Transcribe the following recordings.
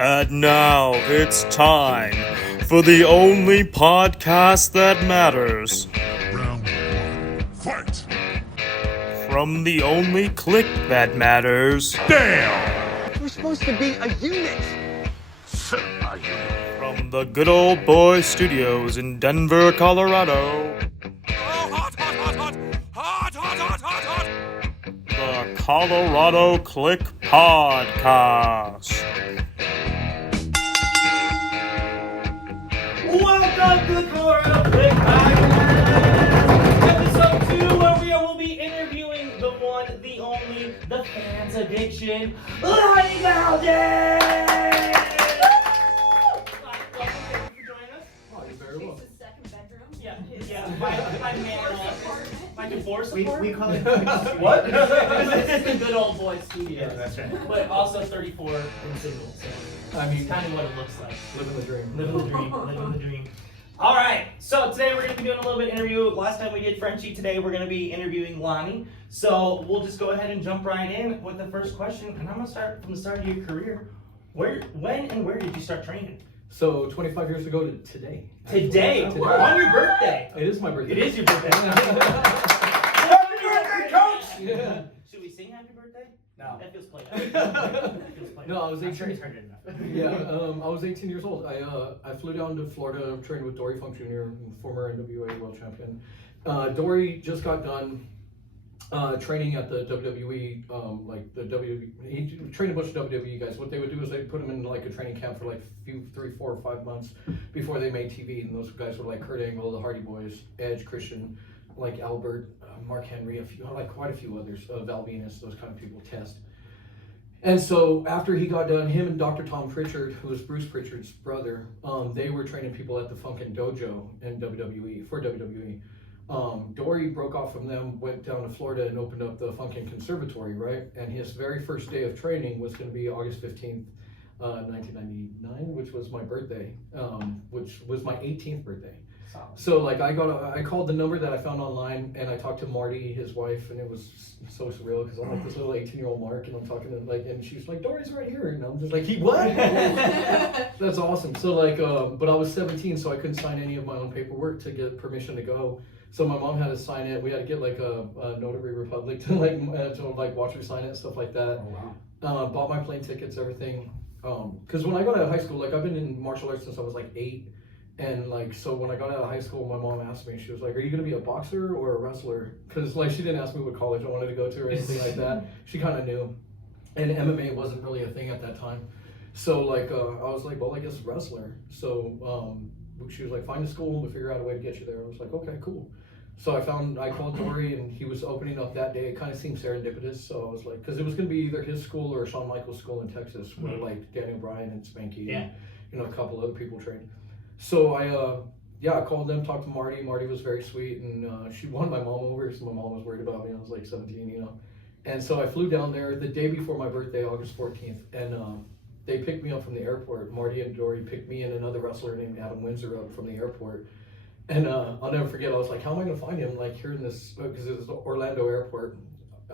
And now it's time for the only podcast that matters. Round one, fight! From the only Kliq that matters. Damn! We're supposed to be a unit. From the good old boy studios in Denver, Colorado. The Colorado Kliq Podcast. Welcome to the Colorado Kliq Podcast, episode 2, where we will be interviewing the one, the only, the fans addiction, Lonnie Valdez! Welcome, thank you for joining us. Oh, you're very welcome. His second bedroom. Yeah, my divorce apartment. We call it What? This is the good old boy studio. Yeah, that's right. But also 34 and single, so I mean, kind of what it looks like. living the dream. Living the dream, living the dream. All right, so today we're going to be doing a little bit of interview. Last time we did Frenchie, today we're going to be interviewing Lonnie. So we'll just go ahead and jump right in with the first question. And I'm going to start from the start of your career. When and where did you start training? So 25 years ago to today. Today, on your birthday. It is my birthday. It is your birthday. Happy birthday, Coach! Yeah. Should we sing happy birthday? No. That feels played out. No, I was I'm 18. sure he's heard it enough. Yeah, I was 18 years old. I flew down to Florida, trained with Dory Funk Jr., former NWA world champion. Dory just got done training at the WWE, he trained a bunch of WWE guys. What they would do is they'd put him in like a training camp for like 3, 4, or 5 months before they made TV, and those guys were like Kurt Angle, the Hardy Boys, Edge, Christian, like Albert, Mark Henry, quite a few others, Val Venus, those kind of people test. And so after he got done, him and Dr. Tom Pritchard, who was Bruce Pritchard's brother, they were training people at the Funkin' Dojo in WWE. Dory broke off from them, went down to Florida and opened up the Funkin' Conservatory, right? And his very first day of training was going to be August 15th, 1999, which was my birthday, which was my 18th birthday. So like I called the number that I found online, and I talked to Marty, his wife, and it was so surreal because I'm like this little 18-year-old Mark, and I'm talking to and she's like, Dory's right here, and I'm just like, he what? That's awesome. So like, but I was 17, so I couldn't sign any of my own paperwork to get permission to go. So my mom had to sign it. We had to get like a notary republic to watch her sign it, stuff like that. Oh, wow. Bought my plane tickets, everything. Because when I got out of high school, like I've been in martial arts since I was like 8. And like, so when I got out of high school, my mom asked me, she was like, are you going to be a boxer or a wrestler? Because like, she didn't ask me what college I wanted to go to or anything like that. She kind of knew. And MMA wasn't really a thing at that time. So like, I was like, well, I guess wrestler. So she was like, find a school, we'll figure out a way to get you there. I was like, okay, cool. So I called Dory, and he was opening up that day. It kind of seemed serendipitous. So I was like, because it was going to be either his school or Shawn Michaels' school in Texas, where like Daniel Bryan and Spanky and a couple other people trained. So I called them, talked to Marty. Marty was very sweet, and she won my mom over because my mom was worried about me. I was like 17, And so I flew down there the day before my birthday, August 14th, and they picked me up from the airport. Marty and Dory picked me and another wrestler named Adam Windsor up from the airport. And I'll never forget, I was like, how am I going to find him, like here in this, because it was the Orlando airport.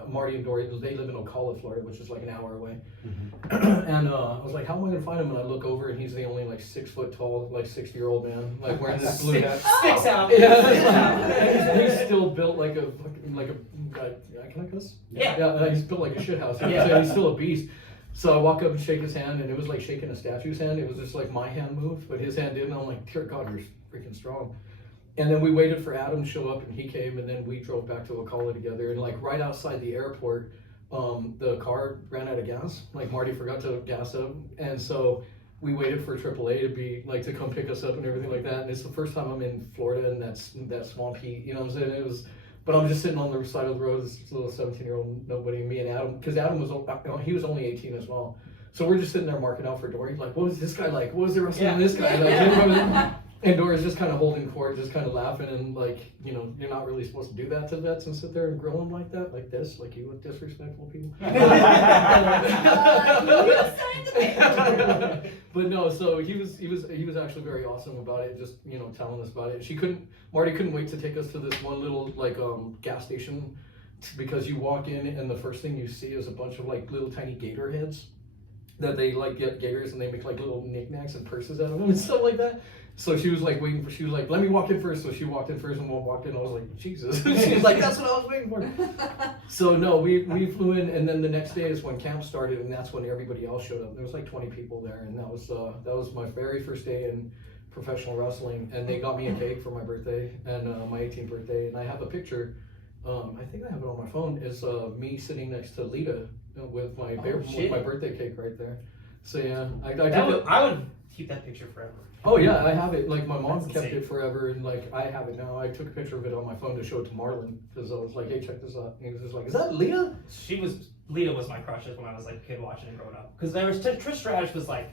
Marty and Dory, they live in Ocala, Florida, which is like an hour away. Mm-hmm. And I was like, how am I going to find him? And I look over, and he's the only like 6 foot tall, like 60-year-old man, like wearing this blue hat. Sticks out. Yeah, he's still built like a can I cuss? Yeah. Yeah, he's built like a shit house. He's still a beast. So I walk up and shake his hand, and it was like shaking a statue's hand. It was just like my hand moved, but his hand didn't. I'm like, dear God, you're freaking strong. And then we waited for Adam to show up, and he came, and then we drove back to Ocala together. And like right outside the airport, the car ran out of gas. Like Marty forgot to gas up, and so we waited for AAA to be like to come pick us up and everything like that. And it's the first time I'm in Florida, and that swamp heat. You know what I'm saying? It was. But I'm just sitting on the side of the road, this little 17-year-old nobody, me and Adam, because Adam he was only 18 as well. So we're just sitting there marking out for Dory. Like, what was this guy like? What was the rest of this guy like? And Dory's just kind of holding court, just kind of laughing, and like, you're not really supposed to do that to vets and sit there and grill them like that, like this, like you disrespectful people. But no, so he was actually very awesome about it, just telling us about it. Marty couldn't wait to take us to this one little like gas station, because you walk in and the first thing you see is a bunch of like little tiny gator heads. that they like get gators and they make like little knickknacks and purses out of them and stuff like that. So she was like she was like, let me walk in first. So she walked in first and walked in. I was like, Jesus. She was like, that's what I was waiting for. So no, we flew in, and then the next day is when camp started, and that's when everybody else showed up. There was like 20 people there, and that was my very first day in professional wrestling, and they got me a cake for my birthday and my 18th birthday, and I have a picture. I think I have it on my phone. Is me sitting next to Lita with my with my birthday cake right there. So yeah, I would keep that picture forever. Oh yeah, I have it. Like my mom That's kept insane. it forever, and like I have it now. I took a picture of it on my phone to show it to Marlon because I was like, "Hey, check this out." And he was just like, "Is that Leah?" Lita was my crush when I was like a kid watching and growing up. Because there was Trish Stratus was like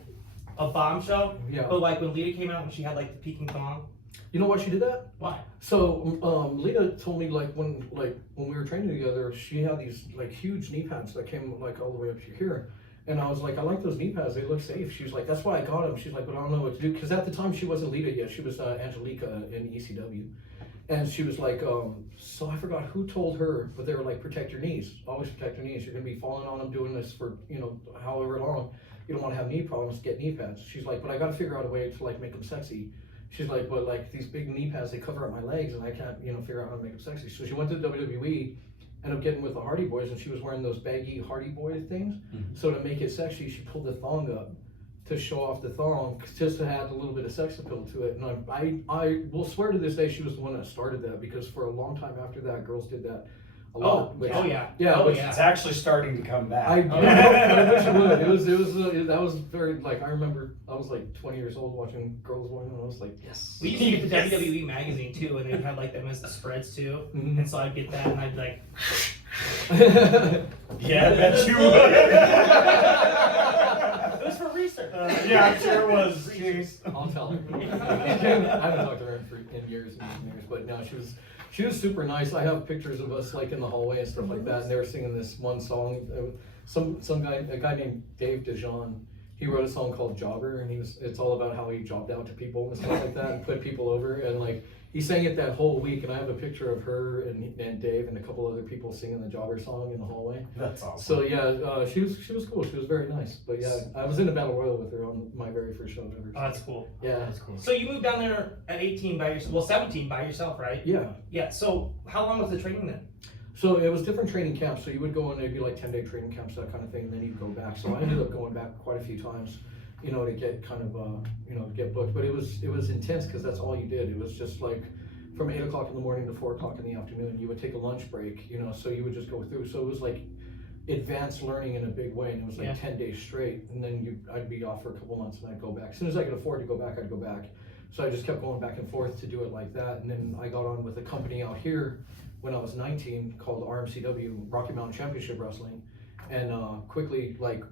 a bombshell. Yeah. But like when Lita came out and she had like the peaking thong. You know why she did that? Why? So Lita told me like when we were training together, she had these like huge knee pads that came like all the way up to here. And I was like, I like those knee pads. They look safe. She was like, that's why I got them. She's like, but I don't know what to do. Because at the time, she wasn't Lita yet. She was Angelica in ECW. And she was like, so I forgot who told her, but they were like, protect your knees. Always protect your knees. You're going to be falling on them doing this for, however long. You don't want to have knee problems, get knee pads. She's like, but I got to figure out a way to like make them sexy. She's like, but like these big knee pads, they cover up my legs and I can't, figure out how to make them sexy. So she went to the WWE. Ended up getting with the Hardy Boys, and she was wearing those baggy Hardy Boy things. Mm-hmm. So to make it sexy, she pulled the thong up to show off the thong, just to add a little bit of sex appeal to it. And I will swear to this day she was the one that started that, because for a long time after that, girls did that a lot. It's actually starting to come back. I wish it would. That was very, like, I remember I was like 20 years old watching girls wearing them, and I was like, yes. We used to get the WWE magazine too, and they had like them as the spreads too. Mm-hmm. And so I'd get that, and I'd be like, yeah, I bet you would. It was for research. Yeah, I'm sure it was. I'll tell her. I haven't talked to her in years and years, but no, she was super nice. I have pictures of us like in the hallway and stuff like that, and they were singing this one song. A guy named Dave DeJean, he wrote a song called Jobber, and it's all about how he jobbed out to people and stuff like that and put people over, and like he sang it that whole week, and I have a picture of her and Dave and a couple other people singing the Jobber song in the hallway. That's awesome. So yeah, she was cool. She was very nice. But yeah, I was in a battle royal with her on my very first show ever. Oh, that's cool. Yeah, that's cool. So you moved down there at 18 by yourself. Well, 17 by yourself, right? Yeah. Yeah. So how long was the training then? So it was different training camps. So you would go in, it'd be like 10-day training camps, that kind of thing, and then you'd go back. So I ended up going back quite a few times, to get kind of, to get booked. But it was intense because that's all you did. It was just like from 8 o'clock in the morning to 4 o'clock in the afternoon. You would take a lunch break, so you would just go through. So it was like advanced learning in a big way, and it was like 10 days straight. And then I'd be off for a couple months, and I'd go back. As soon as I could afford to go back, I'd go back. So I just kept going back and forth to do it like that. And then I got on with a company out here when I was 19 called RMCW, Rocky Mountain Championship Wrestling, and quickly like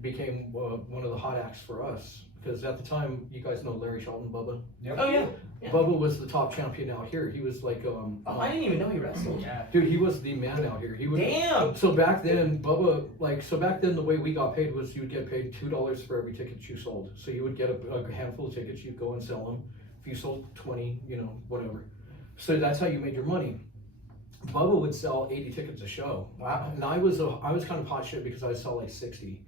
became one of the hot acts for us. Because at the time, you guys know Larry Shelton, Bubba. Yep. Oh yeah. Bubba was the top champion out here. He was like, I didn't even know he wrestled. Dude, he was the man out here. He would. Damn. So back then, back then the way we got paid was you would get paid $2 for every ticket you sold. So you would get a handful of tickets, you'd go and sell them. If you sold 20, whatever. So that's how you made your money. Bubba would sell 80 tickets a show. And I was kind of hot shit because I sell like 60.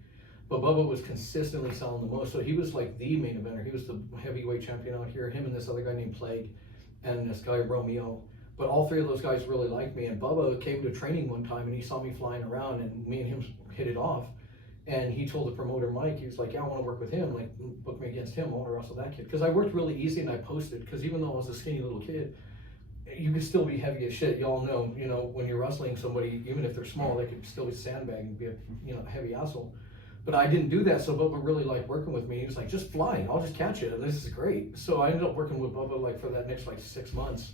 But Bubba was consistently selling the most, so he was like the main eventer. He was the heavyweight champion out here, him and this other guy named Kliq, and this guy Romeo. But all three of those guys really liked me, and Bubba came to training one time, and he saw me flying around, and me and him hit it off. And he told the promoter, Mike, he was like, yeah, I want to work with him, like, book me against him, I want to wrestle that kid. Because I worked really easy, and I posted, because even though I was a skinny little kid, you could still be heavy as shit. Y'all know, when you're wrestling somebody, even if they're small, they could still be sandbag and be a heavy asshole. But I didn't do that, so Bubba really liked working with me. He was like, just fly, I'll just catch it, and this is great. So I ended up working with Bubba like for that next like 6 months.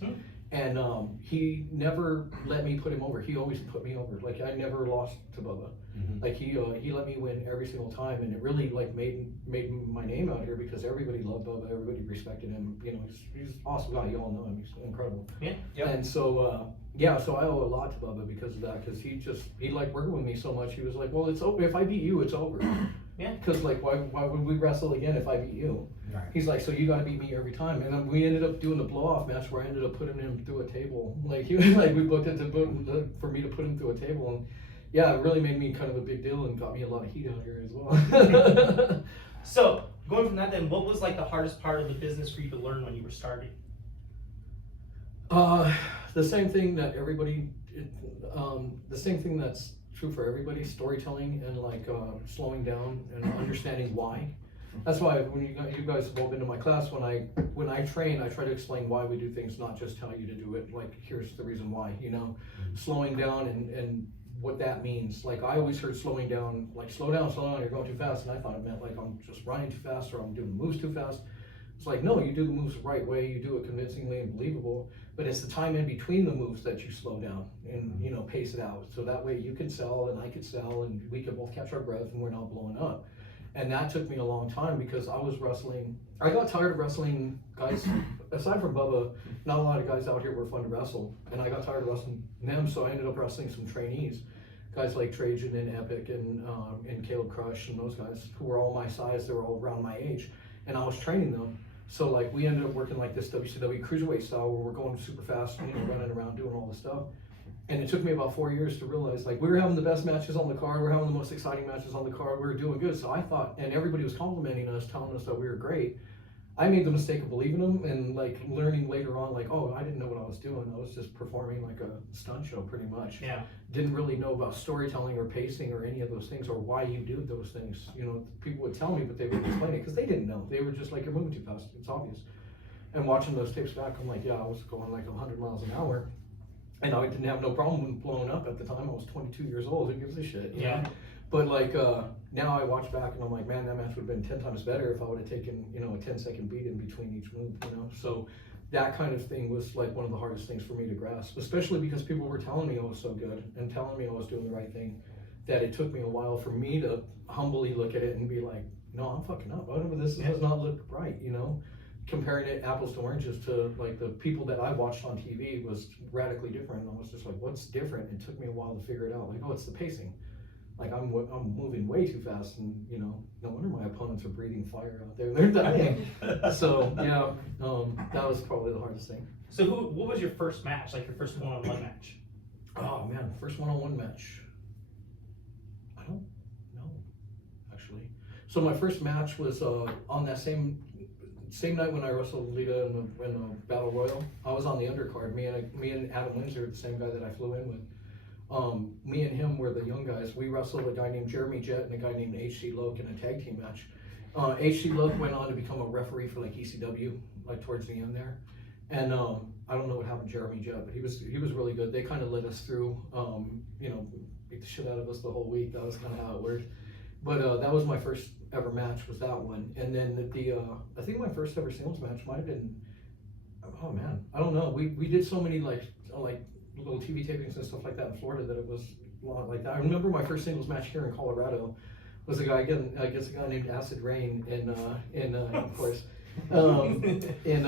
And he never let me put him over. He always put me over. Like I never lost to Bubba. Like he let me win every single time, and it really like made my name out here because everybody loved Bubba, everybody respected him. He's an awesome guy. You all know him. He's incredible. Yeah. Yep. And so so I owe a lot to Bubba because of that. Because he liked working with me so much. He was like, well, it's over. If I beat you, it's over. Yeah. Because like why would we wrestle again if I beat you? Right. He's like, so you got to beat me every time. And then we ended up doing the blow-off match where I ended up putting him through a table. Like we booked it for me to put him through a table, and yeah, it really made me kind of a big deal and got me a lot of heat out here as well. So going from that, then, what was like the hardest part of the business for you to learn when you were starting? The same thing that everybody, the same thing that's true for everybody, storytelling and like slowing down and understanding why. That's why when you guys have all been to my class, when I train, I try to explain why we do things, not just tell you to do it. Like, here's the reason why, you know, slowing down and what that means. Like, I always heard slowing down, like slow down, you're going too fast. And I thought it meant like I'm just running too fast or I'm doing the moves too fast. It's like, no, you do the moves the right way, you do it convincingly and believable, but it's the time in between the moves that you slow down and, you know, pace it out. So that way you can sell and I could sell and we can both catch our breath and we're not blowing up. And that took me a long time because I was wrestling. I got tired of wrestling guys, aside from Bubba, not a lot of guys out here were fun to wrestle. And I got tired of wrestling them, so I ended up wrestling some trainees. Guys like Trajan and Epic and Caleb Crush and those guys who were all my size, they were all around my age. And I was training them. So like we ended up working like this WCW cruiserweight style where we're going super fast, you know, running around doing all this stuff. And it took me about 4 years to realize, like, we were having the best matches on the card, we were having the most exciting matches on the card, we were doing good. So I thought, and everybody was complimenting us, telling us that we were great. I made the mistake of believing them and like learning later on, like, oh, I didn't know what I was doing. I was just performing like a stunt show pretty much. Yeah. Didn't really know about storytelling or pacing or any of those things or why you do those things. You know, people would tell me, but they wouldn't explain it because they didn't know. They were just like, you're moving too fast. It's obvious. And watching those tapes back, I'm like, yeah, I was going like 100 miles an hour. And I didn't have no problem blowing up at the time. I was 22 years old. Who gives a shit? Yeah. Know? But like now I watch back and I'm like, man, that match would have been 10 times better if I would have taken, you know, a 10-second beat in between each move, you know. So that kind of thing was like one of the hardest things for me to grasp, especially because people were telling me I was so good and telling me I was doing the right thing, that it took me a while for me to humbly look at it and be like, no, I'm fucking up. This does not look right, you know. Comparing it apples to oranges to like the people that I watched on TV was radically different. And I was just like, what's different? It took me a while to figure it out. Like, oh, it's the pacing. Like I'm moving way too fast, and you know, no wonder my opponents are breathing fire out there. They're dying. So yeah, that was probably the hardest thing. So what was your first match? Like your first one-on-one match? Oh man, first one-on-one match. I don't know, actually. So my first match was on that same night when I wrestled Lita in the Battle Royal. I was on the undercard. Me and Adam Windsor, the same guy that I flew in with. Me and him were the young guys. We wrestled a guy named Jeremy Jett and a guy named H.C. Loke in a tag team match. H.C. Loke went on to become a referee for like ECW, like towards the end there. And I don't know what happened to Jeremy Jett, but he was really good. They kind of led us through, you know, beat the shit out of us the whole week. That was kind of how it worked. But that was my first ever match, was that one. And then I think my first ever singles match might have been, oh man, I don't know. We did so many like little TV tapings and stuff like that in Florida that it was a lot like that. I remember my first singles match here in Colorado was a guy, again, I guess a guy named Acid Rain in of course, in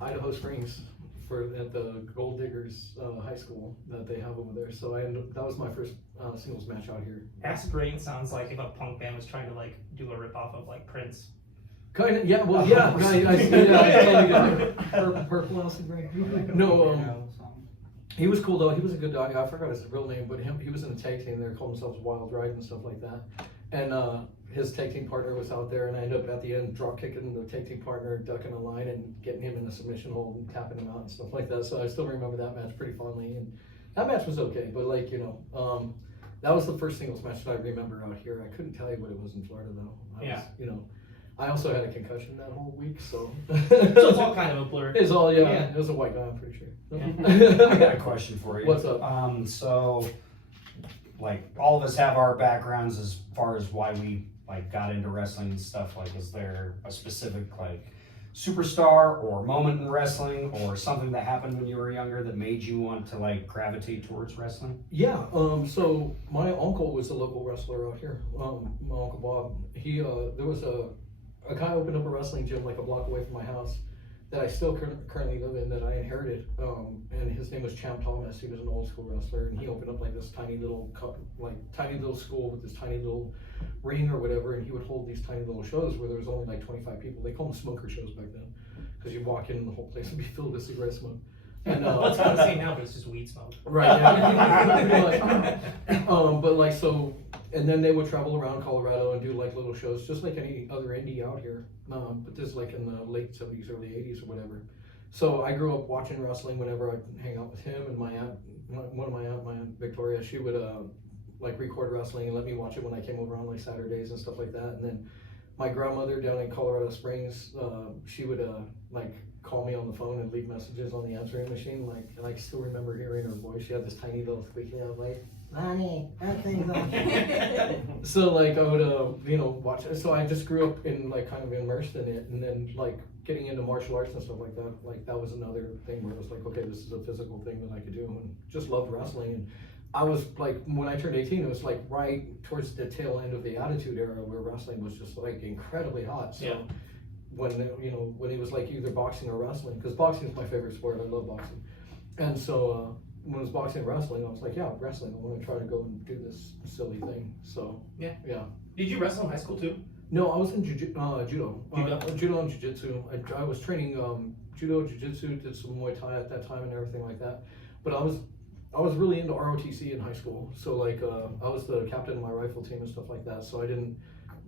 Idaho Springs at the Gold Diggers High School that they have over there. So that was my first singles match out here. Acid Rain sounds like if a punk band was trying to like do a ripoff of like Prince. Kind of, yeah. Well, yeah. I see that. I totally got purple Acid Rain. No. He was cool though. He was a good dog. I forgot his real name, but he was in a tag team there, called themselves Wild Ride and stuff like that. And his tag team partner was out there, and I ended up at the end drop kicking the tag team partner, ducking a line, and getting him in a submission hold and tapping him out and stuff like that. So I still remember that match pretty fondly. And that match was okay, but like, you know, that was the first singles match that I remember out here. I couldn't tell you what it was in Florida though. You know, I also had a concussion that whole week, so. So it's all kind of a blur. It's all, yeah. It was a white guy, I'm pretty sure. Yeah. I got a question for you. What's up? So, like, all of us have our backgrounds as far as why we like got into wrestling and stuff. Like, is there a specific like superstar or moment in wrestling or something that happened when you were younger that made you want to like gravitate towards wrestling? Yeah. So my uncle was a local wrestler out here. My uncle Bob. He there was a guy opened up a wrestling gym like a block away from my house that I still currently live in, that I inherited, and his name was Champ Thomas. He was an old school wrestler, and he opened up like this tiny little school with this tiny little ring or whatever, and he would hold these tiny little shows where there was only like 25 people. They called them smoker shows back then, because you'd walk in and the whole place would be filled with cigarette smoke. And What's fun to say now, but it's just weed smoke. right, yeah. But like so, and then they would travel around Colorado and do like little shows, just like any other indie out here. But this is like in the late '70s, early '80s, or whatever. So I grew up watching wrestling whenever I hang out with him, and my aunt, my aunt Victoria, she would like record wrestling and let me watch it when I came over on like Saturdays and stuff like that. And then my grandmother down in Colorado Springs, she would like call me on the phone and leave messages on the answering machine. Like, and I still remember hearing her voice. She had this tiny little squeaky little voice. Lonnie, that thing's on. So like I would watch it. So I just grew up in like kind of immersed in it, and then like getting into martial arts and stuff like that. Like that was another thing where it was like, okay, this is a physical thing that I could do, and just loved wrestling. And I was like, when I turned 18, it was like right towards the tail end of the Attitude Era, where wrestling was just like incredibly hot. So. Yeah. When when it was like either boxing or wrestling, because boxing is my favorite sport. I love boxing, and so when it was boxing and wrestling, I was like, yeah, wrestling. I want to try to go and do this silly thing. So Yeah. yeah. Did you wrestle in high school too? No, I was in judo. Judo and jiu-jitsu. I was training judo, jiu-jitsu, did some Muay Thai at that time and everything like that. But I was really into ROTC in high school. So like I was the captain of my rifle team and stuff like that. So I didn't,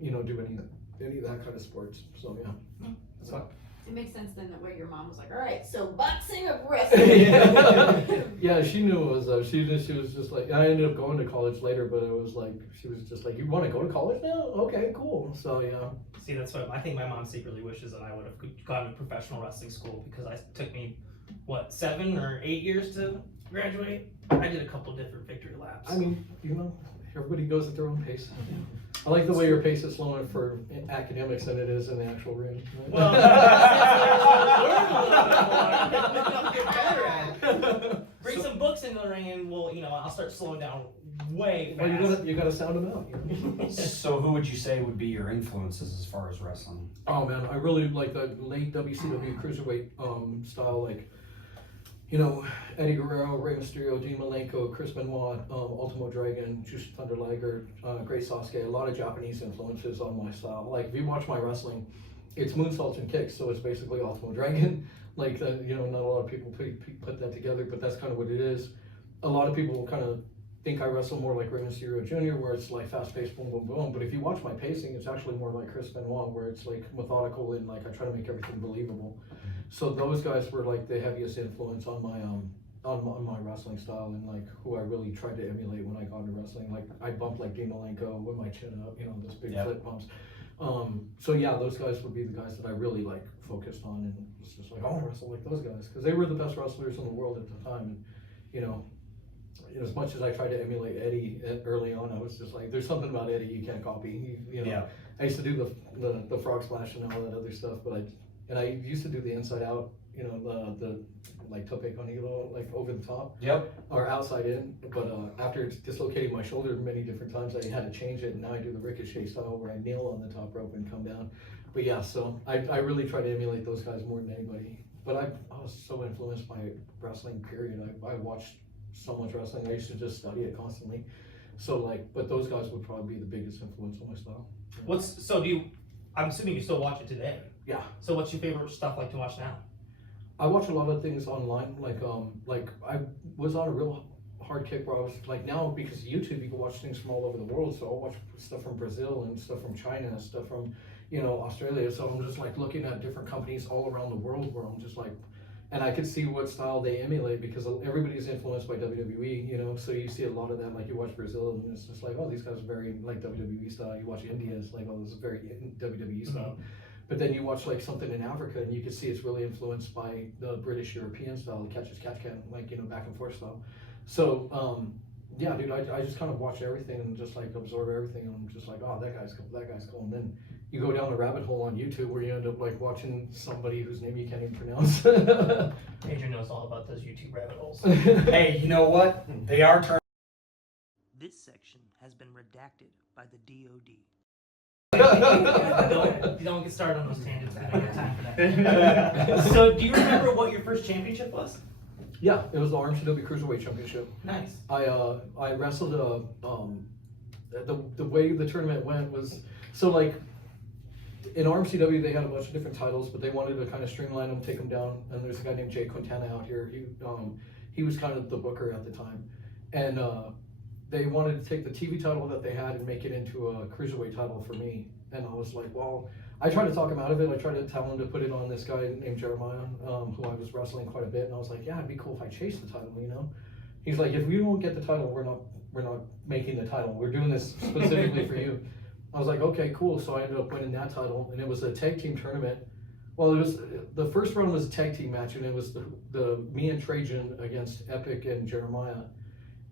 do any of that kind of sports. So yeah. That's fun. It makes sense then that way your mom was like, all right, so boxing or wrestling? Yeah, she knew it was. She was just like. I ended up going to college later, but it was like she was just like, "You want to go to college now? Okay, cool." So yeah. See, that's what I think my mom secretly wishes that I would have gone to professional wrestling school, because it took me, 7 or 8 years to graduate. I did a couple different victory laps. I mean, everybody goes at their own pace. I like the way your pace is slower for academics than it is in the actual ring. Well, bring some books into the ring, and I'll start slowing down way fast. Well, you gotta sound them out. So who would you say would be your influences as far as wrestling? Oh man, I really like the late WCW cruiserweight style, like Eddie Guerrero, Rey Mysterio, Dean Malenko, Chris Benoit, Ultimo Dragon, Jushin Thunder Liger, Great Sasuke. A lot of Japanese influences on my style. Like if you watch my wrestling, it's moonsaults and kicks, so it's basically Ultimo Dragon. Like that, not a lot of people put that together, but that's kind of what it is. A lot of people kind of think I wrestle more like Rey Mysterio Jr., where it's like fast-paced, boom, boom, boom. But if you watch my pacing, it's actually more like Chris Benoit, where it's like methodical and like I try to make everything believable. So those guys were like the heaviest influence on my on my wrestling style, and like who I really tried to emulate when I got into wrestling. Like I bumped like Dean Malenko with my chin up, those big flip bumps. So yeah, those guys would be the guys that I really like focused on, and it's just like I want to wrestle like those guys because they were the best wrestlers in the world at the time. And as much as I tried to emulate Eddie early on, I was just like, there's something about Eddie you can't copy. I used to do the frog splash and all that other stuff, but I used to do the inside out, the like tope con hilo, like over the top. Yep. Or outside in. But after dislocating my shoulder many different times, I had to change it, and now I do the ricochet style where I kneel on the top rope and come down. But yeah, so I really try to emulate those guys more than anybody. But I was so influenced by wrestling, period. I watched so much wrestling. I used to just study it constantly. So but those guys would probably be the biggest influence on my style. I'm assuming you still watch it today. Yeah. So what's your favorite stuff like to watch now? I watch a lot of things online. Like I was on a real hard kick where I was like, now because of YouTube you can watch things from all over the world. So I'll watch stuff from Brazil and stuff from China and stuff from Australia. So I'm just like looking at different companies all around the world where I'm just like, and I could see what style they emulate because everybody's influenced by WWE, so you see a lot of that. Like you watch Brazil and it's just like, oh, these guys are very like WWE style. You watch India, it's like, oh, this is very WWE style. Mm-hmm. But then you watch like something in Africa and you can see it's really influenced by the British European style, catch as catch can, like, back and forth style. So, yeah, dude, I just kind of watch everything and just like absorb everything. And I'm just like, oh, that guy's cool. And then you go down the rabbit hole on YouTube where you end up like watching somebody whose name you can't even pronounce. Adrian knows all about those YouTube rabbit holes. Hey, you know what? They are turning. This section has been redacted by the DoD. Don't get started on those tangents. We don't have time for that. So, do you remember what your first championship was? Yeah, it was the RMCW Cruiserweight Championship. Nice. I wrestled the way the tournament went was so like in RMCW they had a bunch of different titles, but they wanted to kind of streamline them, take them down. And there's a guy named Jay Quintana out here. He was kind of the booker at the time, and they wanted to take the TV title that they had and make it into a cruiserweight title for me. And I was like, well, I tried to talk him out of it. I tried to tell him to put it on this guy named Jeremiah, who I was wrestling quite a bit. And I was like, yeah, it'd be cool if I chased the title, you know? He's like, if we don't get the title, we're not making the title. We're doing this specifically for you. I was like, okay, cool. So I ended up winning that title, and it was a tag team tournament. Well, it was the first round was a tag team match, and it was the me and Trajan against Epic and Jeremiah,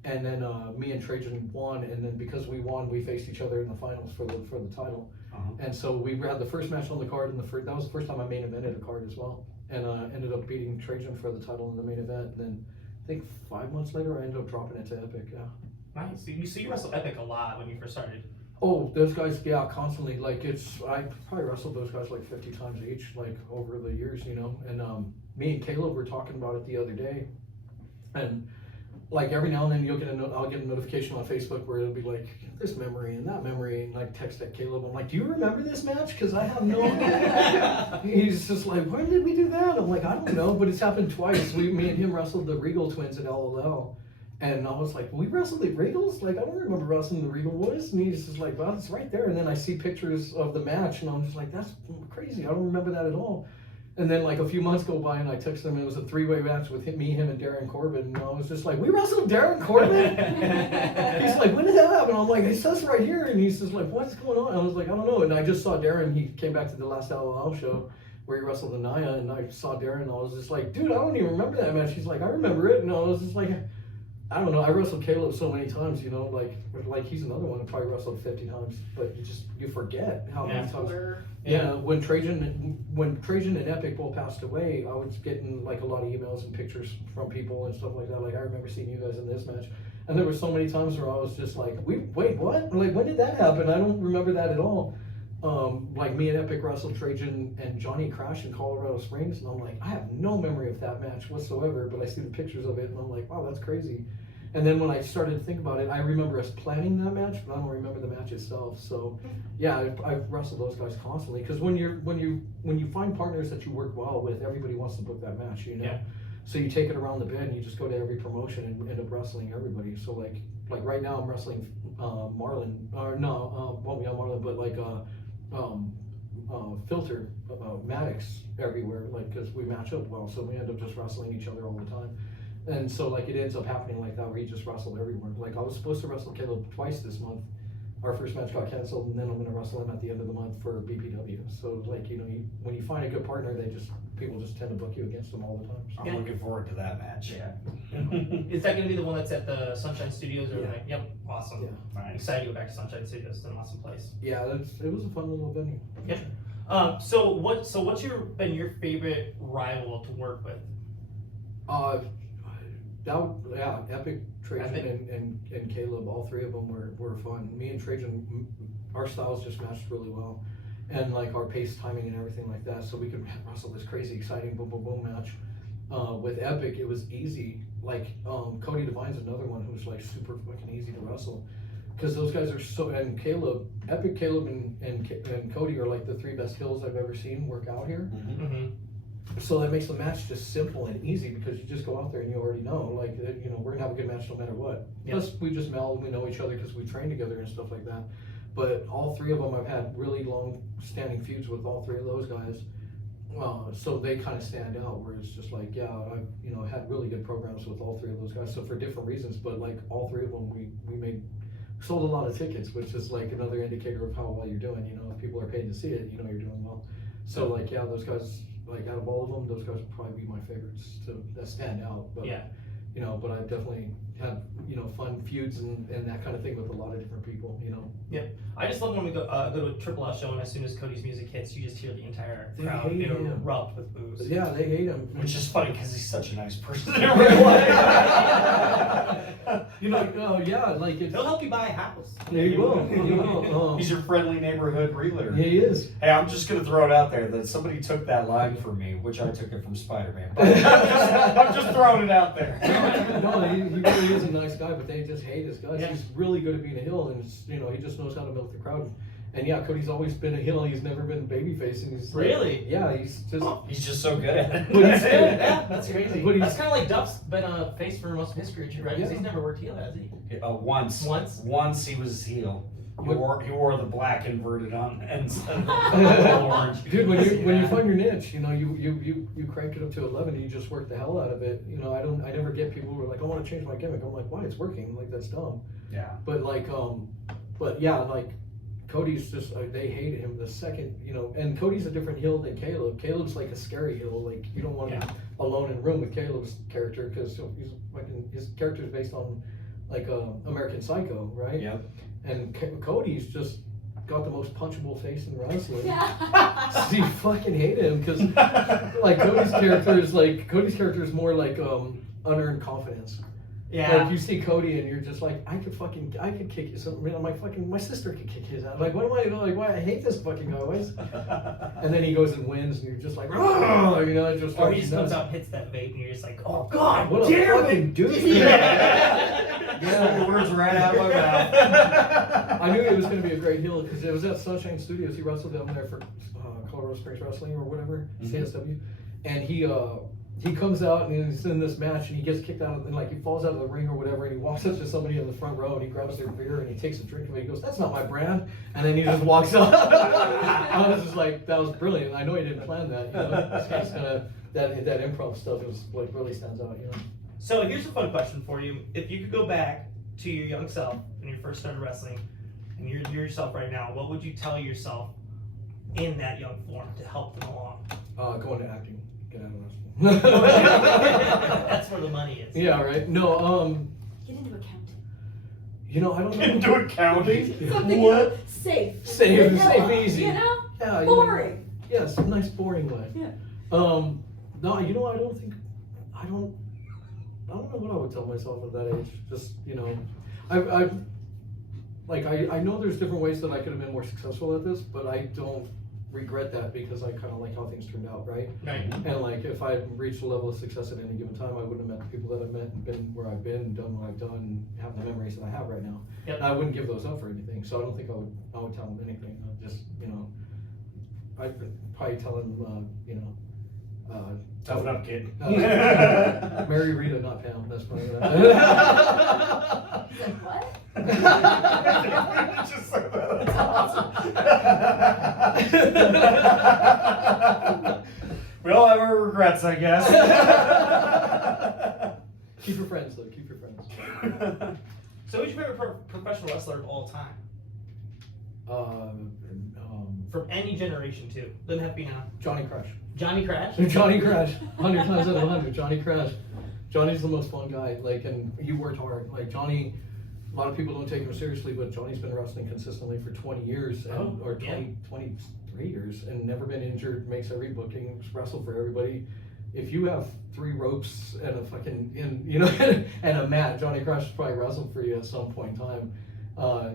and then me and Trajan won, and then because we won, we faced each other in the finals for the title. And so we had the first match on the card, and that was the first time I main evented a card as well, and ended up beating Trajan for the title in the main event. And then I think 5 months later, I ended up dropping it to Epic. Yeah. Nice. So you wrestled Epic a lot when you first started. Oh, those guys, yeah, constantly. Like I probably wrestled those guys like 50 times each, like over the years, you know. And me and Caleb were talking about it the other day, and like every now and then I'll get a notification on Facebook where it'll be like this memory and that memory, and like text at Caleb. I'm like, do you remember this match? Because I have no idea. He's just like, when did we do that? I'm like, I don't know, but it's happened twice. Me and him wrestled the Regal twins at LOL. And I was like, we wrestled the Regals? Like, I don't remember wrestling the Regal Boys. And he's just like, well, it's right there. And then I see pictures of the match, and I'm just like, that's crazy. I don't remember that at all. And then like a few months go by, and I text him, and it was a 3-way match with me, him, and Darren Corbin. And I was just like, we wrestled Darren Corbin? He's like, when did that happen? I'm like, it says right here. And he's just like, what's going on? I was like, I don't know. And I just saw Darren. He came back to the last LOL show where he wrestled Anaya, and I saw Darren, and I was just like, dude, I don't even remember that match. He's like, I remember it. And I was just like, I don't know. I wrestled Caleb so many times, you know, like he's another one I probably wrestled 50 times, but you forget how many times. Yeah, when Trajan and Epic both passed away, I was getting like a lot of emails and pictures from people and stuff like that. Like, I remember seeing you guys in this match, and there were so many times where I was just like, wait, what? Like, when did that happen? I don't remember that at all. Like me and Epic wrestled Trajan and Johnny Crash in Colorado Springs, and I'm like, I have no memory of that match whatsoever, but I see the pictures of it, and I'm like, wow, that's crazy. And then when I started to think about it, I remember us planning that match, but I don't remember the match itself. So, yeah, I've wrestled those guys constantly, because when you find partners that you work well with, everybody wants to book that match, you know. Yeah. So you take it around the bend, and you just go to every promotion and end up wrestling everybody. So like right now I'm wrestling Marlon, or no, well, yeah, Marlon, but like Filter, Maddox everywhere, like, because we match up well, so we end up just wrestling each other all the time. And so like it ends up happening like that, where he just wrestled everywhere. Like, I was supposed to wrestle Caleb twice this month. Our first match got canceled, and then I'm going to wrestle him at the end of the month for BPW. So like, you know, when you find a good partner, people just tend to book you against them all the time. So. I'm looking forward to that match. Yeah. Is that going to be the one that's at the Sunshine Studios? Or Yeah. like, yep, awesome. Yeah. I'm excited to go back to Sunshine Studios. It's an awesome place. Yeah, it was a fun little venue. Yeah. So what's been your favorite rival to work with? Epic, Trajan, and Caleb, all three of them were fun. Me and Trajan, our styles just matched really well, and like our pace, timing, and everything like that. So we could wrestle this crazy, exciting boom, boom, boom match. With Epic, it was easy. Like Cody Devine's another one who's like super fucking easy to wrestle, because those guys are so. And Caleb, Epic, Caleb, and Cody are like the three best heels I've ever seen work out here. Mm-hmm. So that makes the match just simple and easy, because you just go out there and you already know, like, you know, we're gonna have a good match no matter what. Yeah. Plus, we just meld, we know each other because we train together and stuff like that. But all three of them, I've had really long-standing feuds with all three of those guys, so they kind of stand out. Where it's just like, yeah, I've had really good programs with all three of those guys. So for different reasons, but like all three of them, we sold a lot of tickets, which is like another indicator of how well you're doing. You know, if people are paid to see it, you know you're doing well. So like, yeah, those guys. Like, out of all of them, those guys would probably be my favorites that stand out. But, yeah. You know, but I definitely had, you know, fun feuds and that kind of thing with a lot of different people, you know. Yeah. I just love when we go to a Triple L show, and as soon as Cody's music hits, you just hear the entire They crowd hate him. erupt with boos. Yeah, they hate him. Which is funny, because he's such a nice person in real life. You know, oh yeah, like it's... He'll help you buy a house. There you will. You will. He's your friendly neighborhood realtor. Yeah, he is. Hey, I'm just going to throw it out there that somebody took that line from me, which I took it from Spider-Man. But I'm just throwing it out there. No, he really is a nice guy, but they just hate his guts. Yeah. He's really good at being a heel, and you know, he just knows how to milk the crowd. And yeah, Cody's always been a heel. He's never been babyface. And he's like, Really? yeah, he's just. He's just so good at it. But he's- Yeah, that's crazy. But he's- That's kind of like Duff's been a face for most of his career, too, right? Because Yeah. he's never worked heel, has he? Once. Once? Once he was heel. He What- wore the black inverted on instead of the orange. Dude, when you Yeah. find your niche, you know, you crank it up to 11 and you just work the hell out of it. You know, I never get people who are like, I want to change my gimmick. I'm like, why? It's working. Like, that's dumb. Yeah. But like, but yeah, like Cody's just they hated him the second, you know. And Cody's a different heel than Caleb. Caleb's like a scary heel. Like you don't want him alone in a room with Caleb's character because he's fucking his character is based on like American Psycho, right? Yep. And Cody's just got the most punchable face in wrestling. Yeah. So you fucking hate him because like Cody's character is more like unearned confidence. Yeah. Like you see Cody and you're just like, I could kick you. So, you know, my sister could kick his ass. Like, why I hate this fucking guy. Why is... And then he goes and wins, and you're just like, oh, you know, it just. Or he just comes out and hits that vape, and you're just like, oh, God, What a damn fucking it. douche. Yeah, the words right out of my mouth. I knew he was going to be a great heel because it was at Sunshine Studios. He wrestled down there for Colorado Springs Wrestling or whatever, CSW, and he comes out and he's in this match and he gets kicked out and like he falls out of the ring or whatever and he walks up to somebody in the front row and he grabs their beer and he takes a drink and he goes, "That's not my brand," and then he just walks out. I was just like, that was brilliant. I know he didn't plan that. You know, it's kind of that improv stuff is what really stands out. You know. So here's a fun question for you. If you could go back to your young self when you first started wrestling, and you're yourself right now, what would you tell yourself in that young form to help them along? Go into acting. Get out of wrestling. That's where the money is. Yeah, right. No, Get into accounting. you know, I don't know. Into accounting. Something What? safe. Safe, vanilla, easy. You know? Yeah, you know, Boring. yes, nice boring way. Yeah. No, you know, I don't know what I would tell myself at that age. Just, you know, I know there's different ways that I could have been more successful at this, but I don't regret that because I kind of like how things turned out, right? Right. And like, if I had reached a level of success at any given time, I wouldn't have met the people that I've met and been where I've been and done what I've done and have the memories that I have right now. Yep. And I wouldn't give those up for anything. So I don't think I would tell them anything. I'd just, you know, I'd probably tell them, you know, Toughen up, kid. Mary Rita, not Pam. That's funny. He's like, what? Just like that. That's awesome. We all have our regrets, I guess. Keep your friends, though. Keep your friends. So who's your favorite professional wrestler of all time? From any generation, too. Doesn't have to be now. Johnny Crash. Johnny Crash? Johnny Crash. 100 times out of 100. Johnny Crash. Johnny's the most fun guy. Like, and he worked hard. Like Johnny, a lot of people don't take him seriously, but Johnny's been wrestling consistently for 20 years, and, or 23 years, and never been injured. Makes every booking, wrestled for everybody. If you have 3 ropes and a fucking, you know, and a mat, Johnny Crash has probably wrestled for you at some point in time.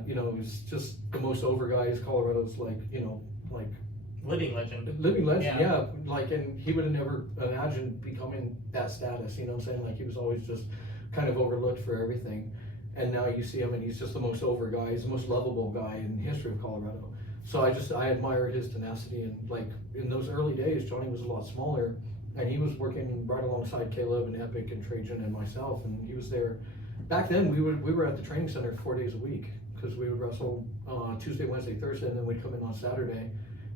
You know, he's just the most over guy. He's Colorado's like, you know, like Living legend. living legend. Yeah. Like, and he would have never imagined becoming that status. You know what I'm saying? Like, he was always just kind of overlooked for everything. And now you see him, and he's just the most over guy. He's the most lovable guy in the history of Colorado. So I admire his tenacity. And like in those early days, Johnny was a lot smaller, and he was working right alongside Caleb and Epic and Trajan and myself, and he was there. Back then, we were at the training center 4 days a week because we would wrestle Tuesday, Wednesday, Thursday, and then we'd come in on Saturday.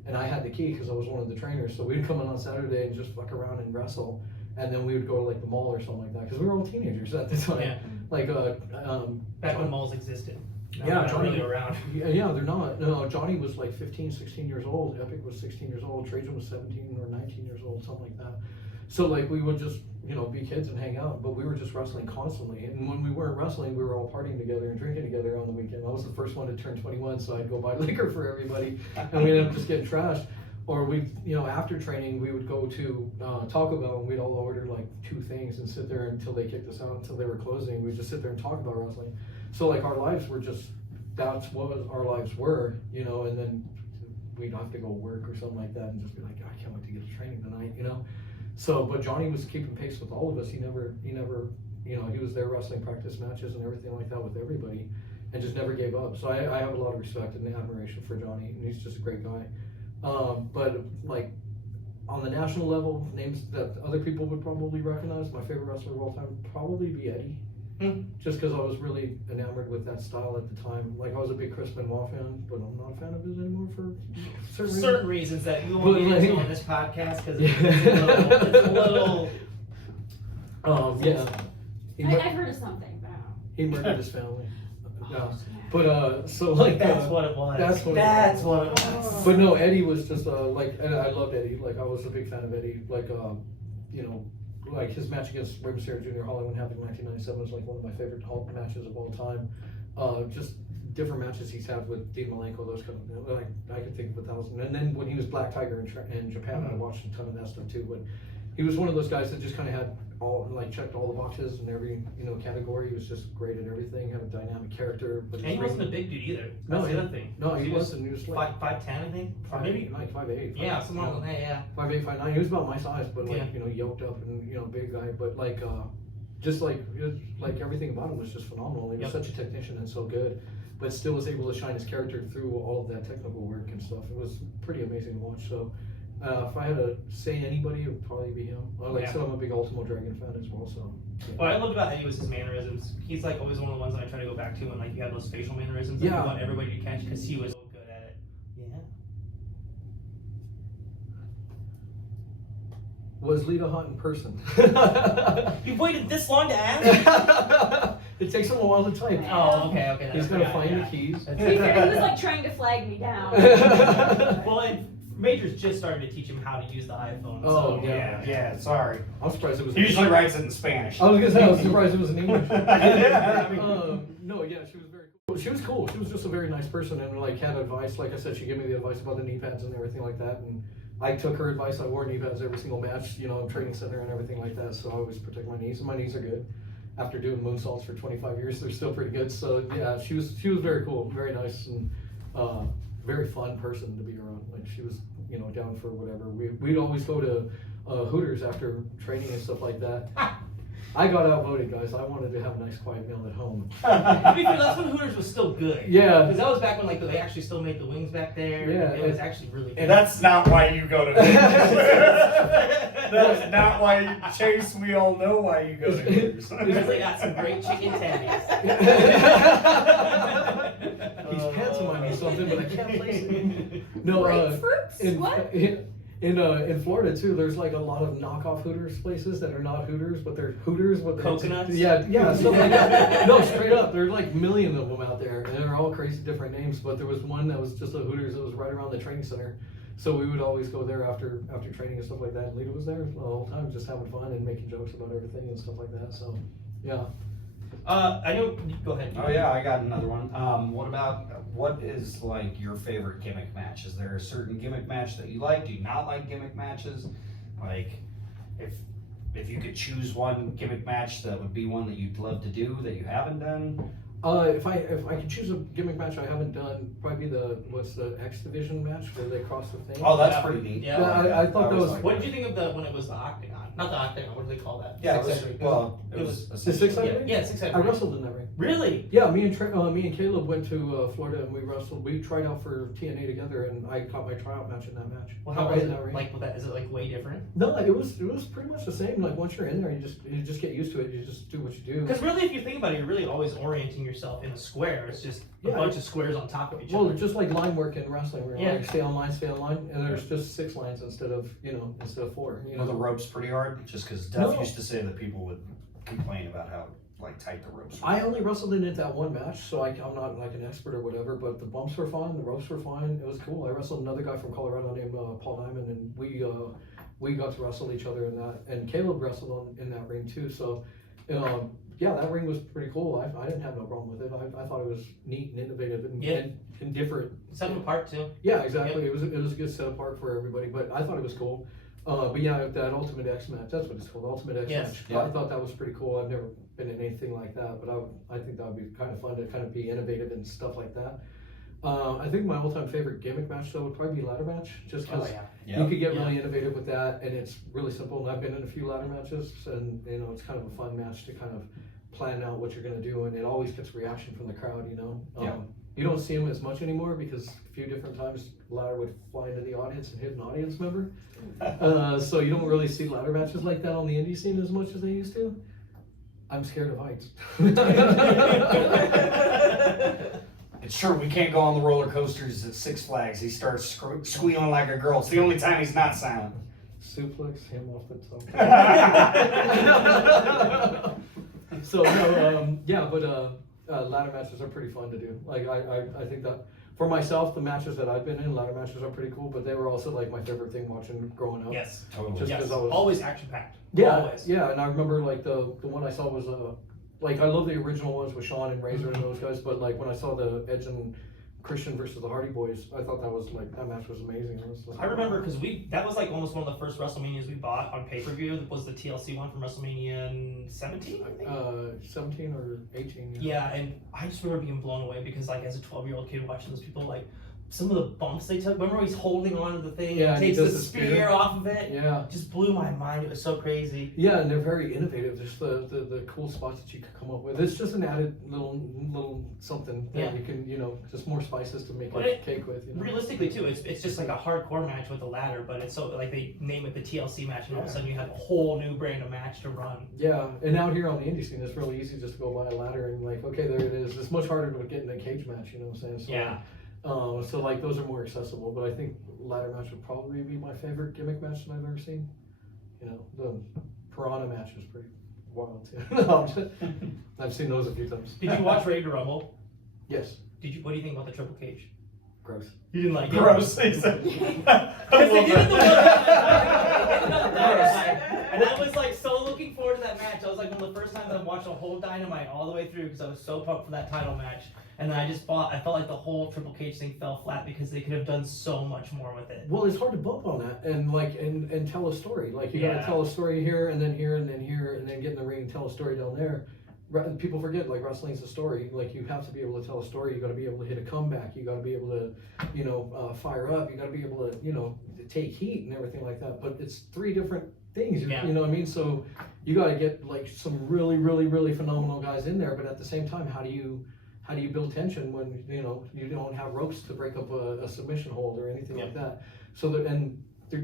And I had the key because I was one of the trainers, so we'd come in on Saturday and just fuck around and wrestle, and then we would go to like the mall or something like that because we were all teenagers at the time. Yeah. Like Back when malls existed. Now Yeah, they're not Johnny. really around. Yeah, they're not. No, Johnny was like 15, 16 years old. Epic was 16 years old. Trajan was 17 or 19 years old, something like that. So like we would just, you know, be kids and hang out, but we were just wrestling constantly. And when we weren't wrestling, we were all partying together and drinking together on the weekend. I was the first one to turn 21, so I'd go buy liquor for everybody, and we ended up just getting trashed. Or we, you know, after training, we would go to Taco Bell and we'd all order like 2 things and sit there until they kicked us out, until they were closing. We'd just sit there and talk about wrestling. So like our lives were just, that's what our lives were, you know, and then we'd have to go work or something like that and just be like, I can't wait to get to training tonight, you know. So, but Johnny was keeping pace with all of us. He never, you know, he was there wrestling practice matches and everything like that with everybody. and just never gave up. So I have a lot of respect and admiration for Johnny, and he's just a great guy. But like on the national level, names that other people would probably recognize, my favorite wrestler of all time would probably be Eddie. Just because I was really enamored with that style at the time. Like I was a big Chris Benoit fan, but I'm not a fan of his anymore for certain reasons that you won't get into on this podcast because it's a little. Yeah. I've heard of something, but I don't know. He murdered his family. Yeah. But so like That's what it was. That's what it was. But no, Eddie was just like, and I loved Eddie. Like I was a big fan of Eddie. Like you know, like his match against Rey Mysterio Jr. Hollywood happened in 1997 was like one of my favorite Hulk matches of all time. Just different matches he's had with Dean Malenko, those kind of, like I could think of 1,000. And then when he was Black Tiger in Japan, I watched a ton of that stuff too. But he was one of those guys that just kind of had all, like checked all the boxes in every, you know, category. He was just great at everything, had a dynamic character. But And he wasn't a big dude either. That's the other thing. No, he wasn't. He was like 5'10", I think. maybe like 5'8". Yeah, something like that. Yeah. 5'8", 5'9". He was about my size, but like Yeah. you know, yoked up and you know, big guy. But like just like everything about him was just phenomenal. He was such a technician and so good, but still was able to shine his character through all of that technical work and stuff. It was pretty amazing to watch. So if I had to say anybody, it would probably be him. Like I said, I'm a big Ultimo Dragon fan as well. So yeah. What I loved about Eddie was his mannerisms. He's like always one of the ones that I try to go back to when like you have those facial mannerisms that you want everybody to catch because he was so good at it. Yeah. Was Lita hot in person? You've waited this long to ask? It takes him a while to type. Oh, okay. He's gonna find the keys. To be fair, he was like trying to flag me down. Well, and Major's just started to teach him how to use the iPhone. Oh, so, Yeah, sorry. I'm surprised it was. He usually writes it in Spanish. I was gonna say I was surprised it was in English. Yeah, I No, yeah, she was very cool. She was cool. She was just a very nice person and like had advice. Like I said, she gave me the advice about the knee pads and everything like that. And I took her advice. I wore knee pads every single match, you know, training center and everything like that. So I always protect my knees, and my knees are good. After doing moonsaults for 25 years, they're still pretty good. So yeah, she was very cool, very nice, and very fun person to be around. Like she was, you know, down for whatever. We'd always go to Hooters after training and stuff like that. I got outvoted, guys. I wanted to have a nice quiet meal at home. To be fair, that's when Hooters was still good. Yeah. Because that was back when like they actually still made the wings back there. Yeah, It was actually really good. And that's not why you go to That's not why you, Chase, we all know why you go to Hooters. Because they got some great chicken tendies. He's pantomiming something, but I can't place it. No, Grapefruits? What? in Florida too, there's like a lot of knockoff Hooters places that are not Hooters, but they're Hooters with Coconuts? Yeah, stuff like that. No, straight up, there's like millions of them out there, and they're all crazy different names. But there was one that was just a Hooters that was right around the training center, so we would always go there after training and stuff like that. And Lita was there the whole time, just having fun and making jokes about everything and stuff like that. So, yeah. I know. Go ahead. Oh yeah, I got another one. What is like your favorite gimmick match? Is there a certain gimmick match that you like? Do you not like gimmick matches? Like, if you could choose one gimmick match that would be one that you'd love to do that you haven't done? If I could choose a gimmick match I haven't done, probably the X Division match where they cross the thing. Oh, that's pretty neat. Yeah. I thought that was. like What did you think of when it was the Octagon? Not the Octagon. What do they call that? Yeah, it was, Six-sided. well, It was The six-sided ring? Yeah, 6-sided. I wrestled in that ring. Really? Yeah, me and Caleb went to Florida and we wrestled. We tried out for TNA together, and I caught my tryout match in that match. Well, how Right was in it? that ring. Like, with that, is it like way different? No, it was pretty much the same. Like once you're in there, you just get used to it. You just do what you do. Because really, if you think about it, you're really always orienting yourself in a square. It's just a Yeah. bunch of squares on top of each Well, other. just like line work in wrestling, where Yeah. like stay on line, and there's just 6 lines instead of 4. You Were know, the ropes pretty hard? Just because Duff No. used to say that people would complain about how like tight the ropes were. I only wrestled in it that one match, so I'm not like an expert or whatever, but the bumps were fine, the ropes were fine, it was cool. I wrestled another guy from Colorado named Paul Diamond, and we got to wrestle each other in that, and Caleb wrestled in that ring too, so yeah, that ring was pretty cool. I didn't have no problem with it. I thought it was neat and innovative and, Yeah. and different. Set them apart too. Yeah, exactly. It was a good set apart for everybody, but I thought it was cool. But yeah, that Ultimate X match, that's what it's called, Ultimate X Yes. match. Yeah. I thought that was pretty cool. I've never been in anything like that, but I think that would be kind of fun to kind of be innovative and stuff like that. I think my all-time favorite gimmick match though would probably be ladder match, just because you could get really innovative with that, and it's really simple. And I've been in a few ladder matches, and it's kind of a fun match to kind of plan out what you're gonna do, and it always gets reaction from the crowd, you know. Yeah. You don't see them as much anymore because a few different times ladder would fly into the audience and hit an audience member. So you don't really see ladder matches like that on the indie scene as much as they used to. I'm scared of heights. It's true, we can't go on the roller coasters at Six Flags. He starts squealing like a girl. It's the only time he's not silent. Suplex him off the top. So no, yeah, but ladder matches are pretty fun to do. Like I think that for myself, the matches that I've been in, ladder matches are pretty cool. But they were also like my favorite thing watching growing up. Yes. Totally. Just Yes. 'cause I was Always action packed. yeah, Always. yeah, and I remember like the one I saw was like I love the original ones with Shawn and Razor and those guys, but like when I saw the Edge and Christian versus the Hardy Boys, I thought that was like that match was amazing. It was, I remember because that was like almost one of the first WrestleManias we bought on pay-per-view. Was the TLC one from WrestleMania 17, I think? 17 or 18. Yeah, and I just remember being blown away because like as a 12-year-old kid watching those people, like some of the bumps they took. Remember he's holding on to the thing Yeah, and and he takes the does the spear spear. off of it. Yeah. Just blew my mind. It was so crazy. Yeah, and they're very innovative. Just the cool spots that you could come up with. It's just an added little something that Yeah. you can, you know, just more spices to make But a cake with. You know? Realistically too, it's just like a hardcore match with a ladder, but it's so like they name it the TLC match, and all of a sudden you have a whole new brand of match to run. Yeah, and out here on the indie scene, it's really easy just to go buy a ladder and like, okay, there it is. It's much harder to get in a cage match, you know what I'm saying? So, Yeah. So like those are more accessible, but I think ladder match would probably be my favorite gimmick match that I've ever seen. You know, the Piranha match is pretty wild too. No, I've seen those a few times. Did you watch Ready to Rumble? Yes. What do you think about the triple cage? Gross. You didn't like it? Gross. Because they did it the and I was like so looking forward to that match. I was like one of the first times I've watched a whole Dynamite all the way through because I was so pumped for that title match. And then I felt like the whole Triple Cage thing fell flat because they could have done so much more with it. Well, it's hard to bump on that and like and tell a story. Like you Yeah. gotta tell a story here and then here and then here and then get in the ring and tell a story down there. People forget like wrestling's a story. Like you have to be able to tell a story. You got to be able to hit a comeback. You got to be able to, you know, fire up. You got to be able to, you know, take heat and everything like that. But it's three different things. Yeah. You know what I mean? So you got to get like some really, really, really phenomenal guys in there. But at the same time, how do you build tension when you know you don't have ropes to break up a submission hold or anything like that? So that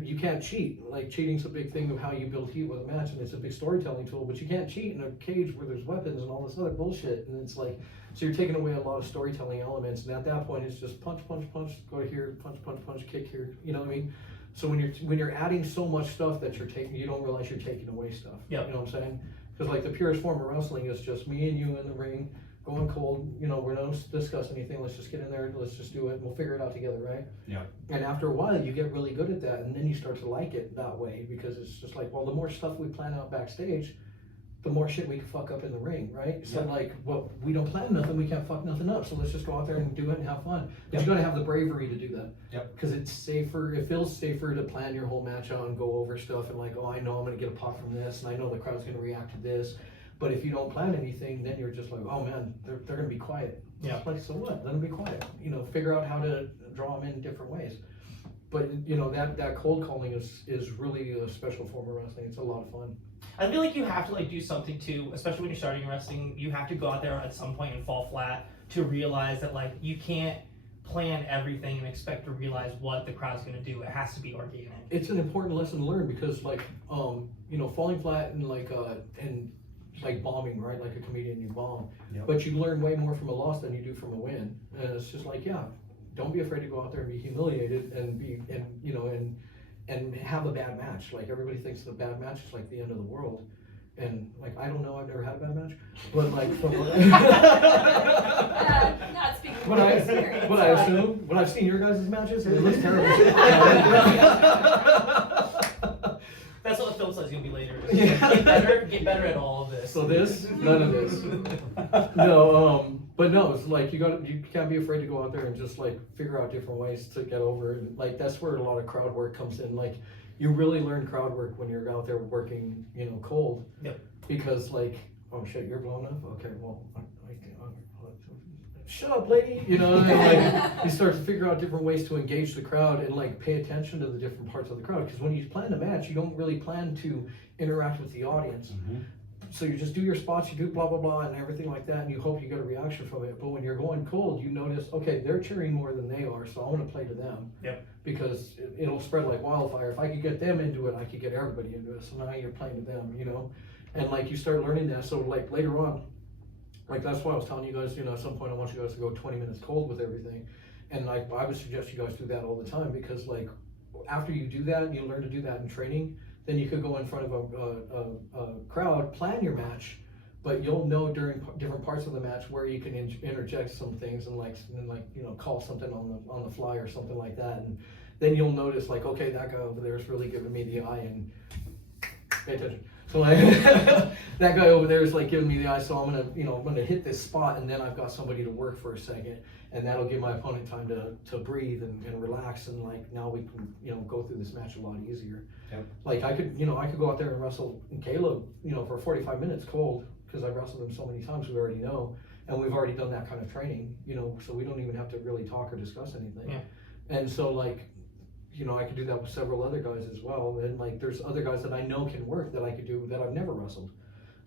you can't cheat. Like cheating's a big thing of how you build heat with a match, and it's a big storytelling tool. But you can't cheat in a cage where there's weapons and all this other bullshit. And it's like, so you're taking away a lot of storytelling elements. And at that point, it's just punch, punch, punch, go here, punch, punch, punch, kick here. You know what I mean? So when you're adding so much stuff that you don't realize you're taking away stuff. Yep. You know what I'm saying? Because like the purest form of wrestling is just me and you in the ring, going cold. You know, we're not discuss anything. Let's just get in there. Let's just do it. And we'll figure it out together, right? Yeah. And after a while, you get really good at that, and then you start to like it that way because it's just like, well, the more stuff we plan out backstage, the more shit we can fuck up in the ring, right? So like, well, we don't plan nothing, we can't fuck nothing up. So let's just go out there and do it and have fun. But you got to have the bravery to do that. Yep. Because it's safer. It feels safer to plan your whole match out and go over stuff and like, oh, I know I'm gonna get a pop from this, and I know the crowd's gonna react to this. But if you don't plan anything, then you're just like, oh man, they're gonna be quiet. Yeah. Like, so what? Let them be quiet. You know, figure out how to draw them in different ways. But you know that cold calling is really a special form of wrestling. It's a lot of fun. I feel like you have to like do something too, especially when you're starting wrestling. You have to go out there at some point and fall flat to realize that like you can't plan everything and expect to realize what the crowd's gonna do. It has to be organic. It's an important lesson to learn because like you know, falling flat and like bombing, right? Like a comedian, you bomb. Yep. But you learn way more from a loss than you do from a win. And it's just like, yeah, don't be afraid to go out there and be humiliated and have a bad match. Like everybody thinks the bad match is like the end of the world. And like, I don't know, I've never had a bad match, but like from Not speaking from What experience. I assume, when I've seen your guys' matches, it looks terrible. That's what the film says you'll be later. Yeah. Get better at all of this. So this, none of this. No, but no, it's like you can't be afraid to go out there and just like figure out different ways to get over it. Like that's where a lot of crowd work comes in. Like you really learn crowd work when you're out there working, you know, cold. Yep. Because like, oh shit, you're blown up. Okay, well, shut up, lady. You know, and like you start to figure out different ways to engage the crowd and like pay attention to the different parts of the crowd. Because when you plan a match, you don't really plan to interact with the audience. Mm-hmm. so you just do your spots, you do blah, blah, blah, and everything like that, and you hope you get a reaction from it. But when you're going cold, you notice, okay, they're cheering more than they are, so I want to play to them. Yep. Because it'll spread like wildfire. If I could get them into it, I could get everybody into it. So now you're playing to them, you know? And like you start learning that. So like later on, like that's why I was telling you guys, you know, at some point I want you guys to go 20 minutes cold with everything. And like I would suggest you guys do that all the time, because like after you do that and you learn to do that in training, then you could go in front of a crowd, plan your match, but you'll know during different parts of the match where you can interject some things and like you know, call something on the fly or something like that, and then you'll notice like, okay, that guy over there is really giving me the eye, and pay attention. So like that guy over there is like giving me the eye, so I'm gonna hit this spot, and then I've got somebody to work for a second, and that'll give my opponent time to breathe and relax, and like now we can, you know, go through this match a lot easier. Yep. Like I could go out there and wrestle Caleb, you know, for 45 minutes cold, because I've wrestled him so many times, we already know, and we've already done that kind of training, you know, so we don't even have to really talk or discuss anything. Yeah. And so like, you know, I could do that with several other guys as well, and like there's other guys that I know can work that I could do that I've never wrestled.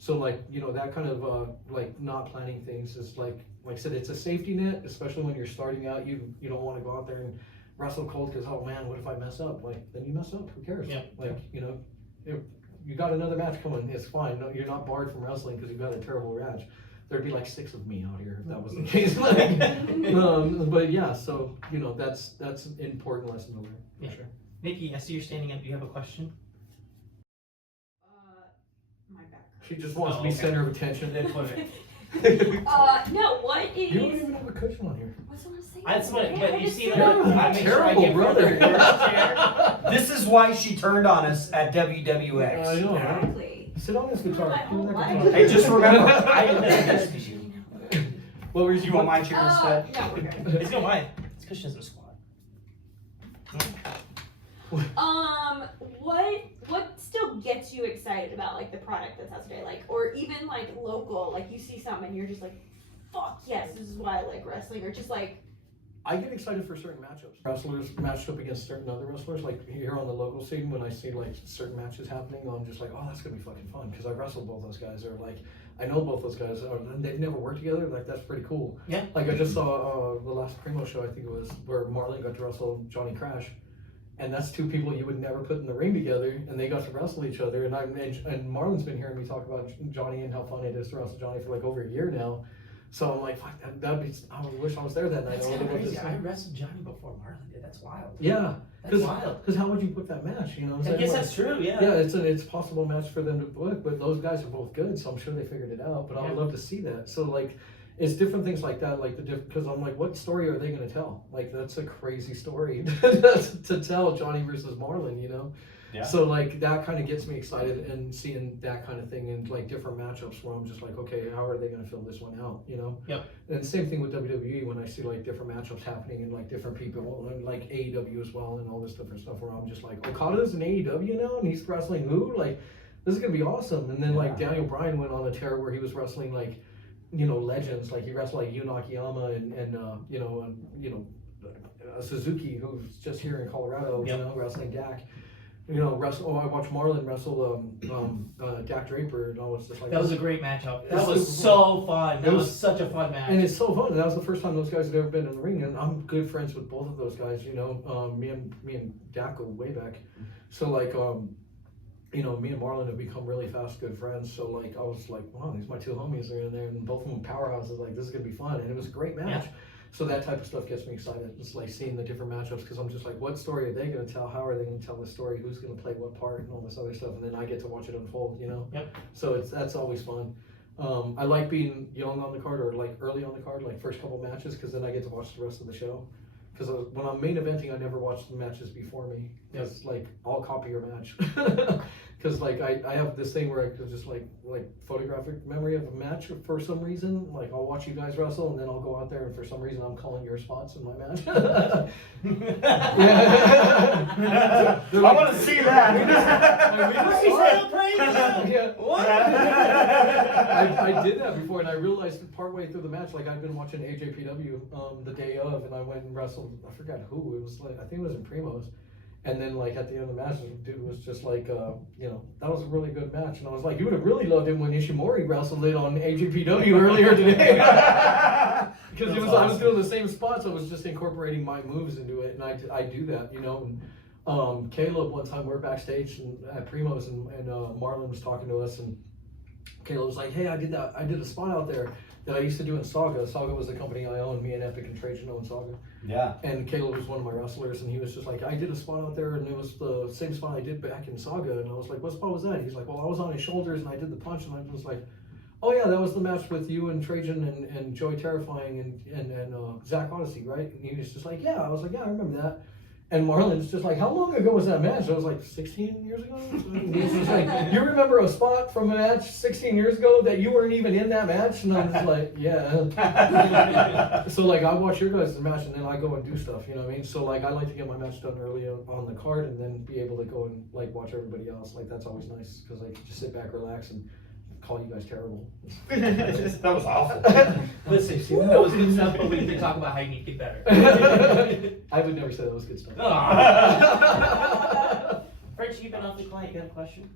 So like, you know, that kind of like not planning things is like I said, it's a safety net, especially when you're starting out. You don't want to go out there and wrestle cold because, oh man, what if I mess up? Like, then you mess up, who cares? Yeah. Like, you know, if you got another match coming, it's fine. No, you're not barred from wrestling because you've got a terrible match. There'd be like 6 of me out here if that was the case. But yeah, so you know, that's an important lesson to learn. Yeah. For sure. Nikki, I see you're standing up. Do you have a question? My back. She just wants to Oh, be okay. center of attention. Then put it. No, what is? You don't even have a cushion on here. What's what I'm saying? That's what. But you see, Yeah, I make sure I terrible give her brother. the chair. This is why she turned on us at WWX. I know, right? Exactly. Sit on this guitar. My Do whole that life. guitar. Hey, just remember, I didn't do this to you. What were You want my chair instead? No, we're good. It's no why. It's because she doesn't squat. What still gets you excited about like the product that's out today, like, or even like local, like you see something and you're just like, fuck yes, this is why I like wrestling, or just like, I get excited for certain matchups. Wrestlers matched up against certain other wrestlers. Like here on the local scene, when I see like certain matches happening, I'm just like, oh, that's gonna be fucking fun, because I wrestled both those guys. Or like, I know both those guys, and they've never worked together. Like that's pretty cool. Yeah. Like I just saw the last Primo show, I think it was, where Marlon got to wrestle Johnny Crash. And that's 2 people you would never put in the ring together, and they got to wrestle each other. And and Marlon's been hearing me talk about Johnny and how fun it is to wrestle Johnny for like over a year now. So I'm like, fuck, that'd be. I wish I was there that night. That's I kind would've of been crazy. just- I wrestled Johnny before Marlon did. That's wild. Yeah, That's wild. because how would you book that match? You know what I'm I saying? guess Like, that's true. Yeah. yeah, it's a possible match for them to book, but those guys are both good, so I'm sure they figured it out. But I would Yeah. love to see that. So like, it's different things like that, like because I'm like, what story are they gonna tell? Like that's a crazy story to tell, Johnny versus Marlon, you know. Yeah. So like that kind of gets me excited, and seeing that kind of thing in like different matchups where I'm just like, okay, how are they gonna fill this one out, you know? Yep. And same thing with WWE, when I see like different matchups happening and like different people, and like AEW as well, and all this different stuff, where I'm just like, Okada's in AEW now, and he's wrestling who? Like, this is gonna be awesome. And then like Yeah. Daniel Bryan went on a tear where he was wrestling like, you know, legends. Like he wrestled like Yu Nakayama and Suzuki, who's just here in Colorado, Yep. you know, wrestling Dak. You know, I watched Marlon wrestle Dak Draper, and I was just like, That was a great matchup. That It's was super so fun. That It was was- such a fun match. and it's so fun. That was the first time those guys had ever been in the ring, and I'm good friends with both of those guys. You know, me and Dak go way back. So like, you know, me and Marlon have become really fast good friends. So like, I was like, wow, these my 2 homies are in there, and both of them powerhouses. Like, this is gonna be fun, and it was a great match. Yeah. So that type of stuff gets me excited. Just like seeing the different matchups, because I'm just like, what story are they gonna tell? How are they gonna tell the story? Who's gonna play what part, and all this other stuff, and then I get to watch it unfold. You know. Yep. So that's always fun. I like being young on the card, or like early on the card, like first couple matches, because then I get to watch the rest of the show. Because when I'm main eventing, I never watch the matches before me. Because like, I'll copy your match. Because like I have this thing where I could just like photographic memory of a match for some reason. Like I'll watch you guys wrestle, and then I'll go out there, and for some reason I'm calling your spots in my match. Yeah. I want to see that. Yeah. What? I did that before, and I realized partway through the match, like I'd been watching AJPW the day of, and I went and wrestled. I forgot who it was. Like I think it was in Primos, And then like at the end of the match, the dude was just like, you know, that was a really good match. And I was like, you would have really loved it when Ishimori wrestled it on AJPW earlier today. Because I was doing the same spots. I was just incorporating my moves into it, and I do that, you know. And Caleb, one time we're backstage at Primo's, and Marlon was talking to us, and Caleb was like, hey, I did a spot out there that I used to do in Saga. Saga was the company I owned. Me and Epic and Trajan owned Saga. Yeah. And Caleb was one of my wrestlers, and he was just like, I did a spot out there, and it was the same spot I did back in Saga. And I was like, what spot was that? He's like, well, I was on his shoulders, and I did the punch, and I was like, oh yeah, that was the match with you and Trajan and Joey Terrifying and Zach Odyssey, right? And he was just like, yeah. I was like, yeah, I remember that. And Marlon's just like, how long ago was that match? I was like, 16 years ago? And he was just like, you remember a spot from a match 16 years ago that you weren't even in that match? And I was like, yeah. So like, I watch your guys' match and then I go and do stuff, you know what I mean? So like, I like to get my match done early on the card and then be able to go and like watch everybody else. Like, that's always nice because I can just sit back, relax, and call you guys terrible. That was awful. Listen, that was good stuff, but we need to talk about how you need to get better. I would never say that was good stuff. French, you've been off the client. You got a question?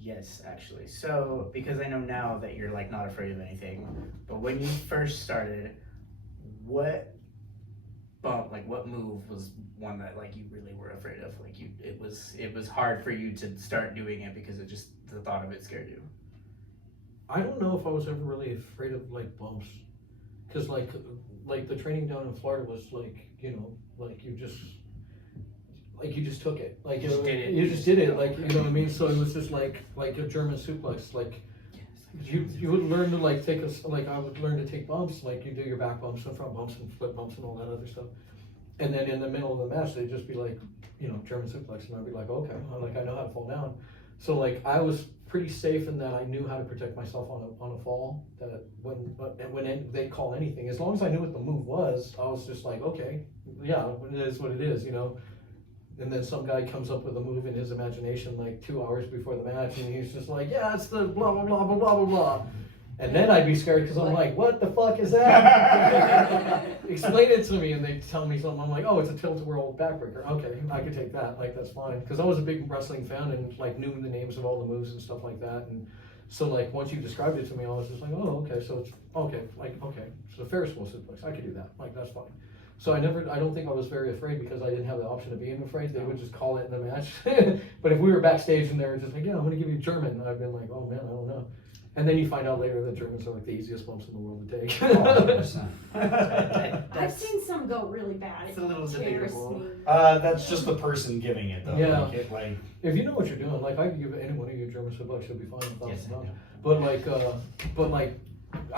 Yes, actually. So, because I know now that you're like not afraid of anything, but when you first started, what bump, like what move was one that like you really were afraid of? Like it was hard for you to start doing it because it just, the thought of it scared you. I don't know if I was ever really afraid of like bumps, because like the training down in Florida was like, you know, like you just took it, like You just did it. You just did it, like, you know what I mean. So it was just like a German suplex, like you would learn to like take like I would learn to take bumps, like you do your back bumps and front bumps and flip bumps and all that other stuff. And then in the middle of the match, they'd just be like, you know, German suplex, and I'd be like, okay, I know how to fall down. So like I was pretty safe in that I knew how to protect myself on a fall. That when they call anything, as long as I knew what the move was, I was just like, okay, yeah, it is what it is, you know. And then some guy comes up with a move in his imagination like 2 hours before the match, and he's just like, yeah, it's the blah blah blah blah blah blah blah. And then I'd be scared because I'm like, what the fuck is that? Explain it to me, and they tell me something. I'm like, oh, it's a tilt-a-whirl backbreaker. Okay, I could take that. Like, that's fine. Because I was a big wrestling fan and like knew the names of all the moves and stuff like that. And so like once you described it to me, I was just like, oh, okay, so it's okay. Like, okay, so the Ferris wheel suplex, I could do that. Like, that's fine. So I don't think I was very afraid because I didn't have the option of being afraid. They would just call it in the match. But if we were backstage and they were just like, yeah, I'm gonna give you German, I'd been like, oh man, I don't know. And then you find out later that Germans are like the easiest bumps in the world to take. 100%. I've seen some go really bad. It's a little debatable. That's just the person giving it though. Yeah. Like, If you know what you're doing, like I could give any one of you a German suplex, you'll be fine. Yes, I know.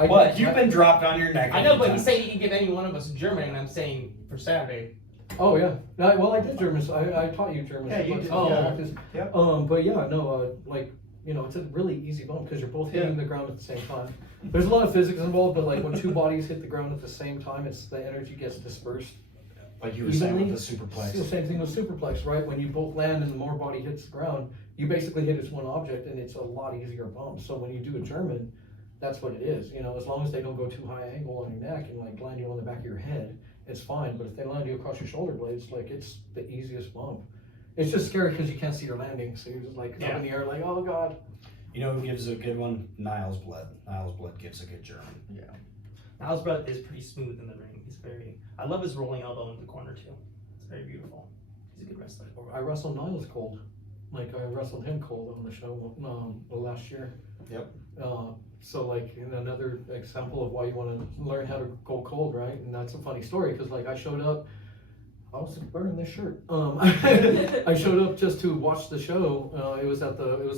But you've been dropped on your neck. I know, but anytime. he's saying he can give any one of us a German, and I'm saying for Saturday. Oh yeah. Well, I did German. I taught you German. Yeah, you suplex. did. Oh. Yeah. Yep. But yeah, no. Like, you know, it's a really easy bump because you're both hitting the ground at the same time. There's a lot of physics involved, but like when two bodies hit the ground at the same time, it's the energy gets dispersed. Like you were saying evenly. with the superplex. It's the same thing with superplex, right? When you both land and the more body hits the ground, you basically hit as one object, and it's a lot easier bump. So when you do a German, that's what it is. You know, as long as they don't go too high angle on your neck and like land you on the back of your head, it's fine. But if they land you across your shoulder blades, like it's the easiest bump. It's just scary because you can't see your landing, so you're just like up in the air, like, oh god. You know who gives a good one? Niles Blood. Niles Blood gives a good German. Yeah. Niles Brett is pretty smooth in the ring. I love his rolling elbow in the corner too. It's very beautiful. He's a good wrestler. I wrestled Niles cold. Like I wrestled him cold on the show last year. Yep. So like in another example of why you want to learn how to go cold, right? And that's a funny story because like I showed up. I was wearing this shirt. I showed up just to watch the show. It was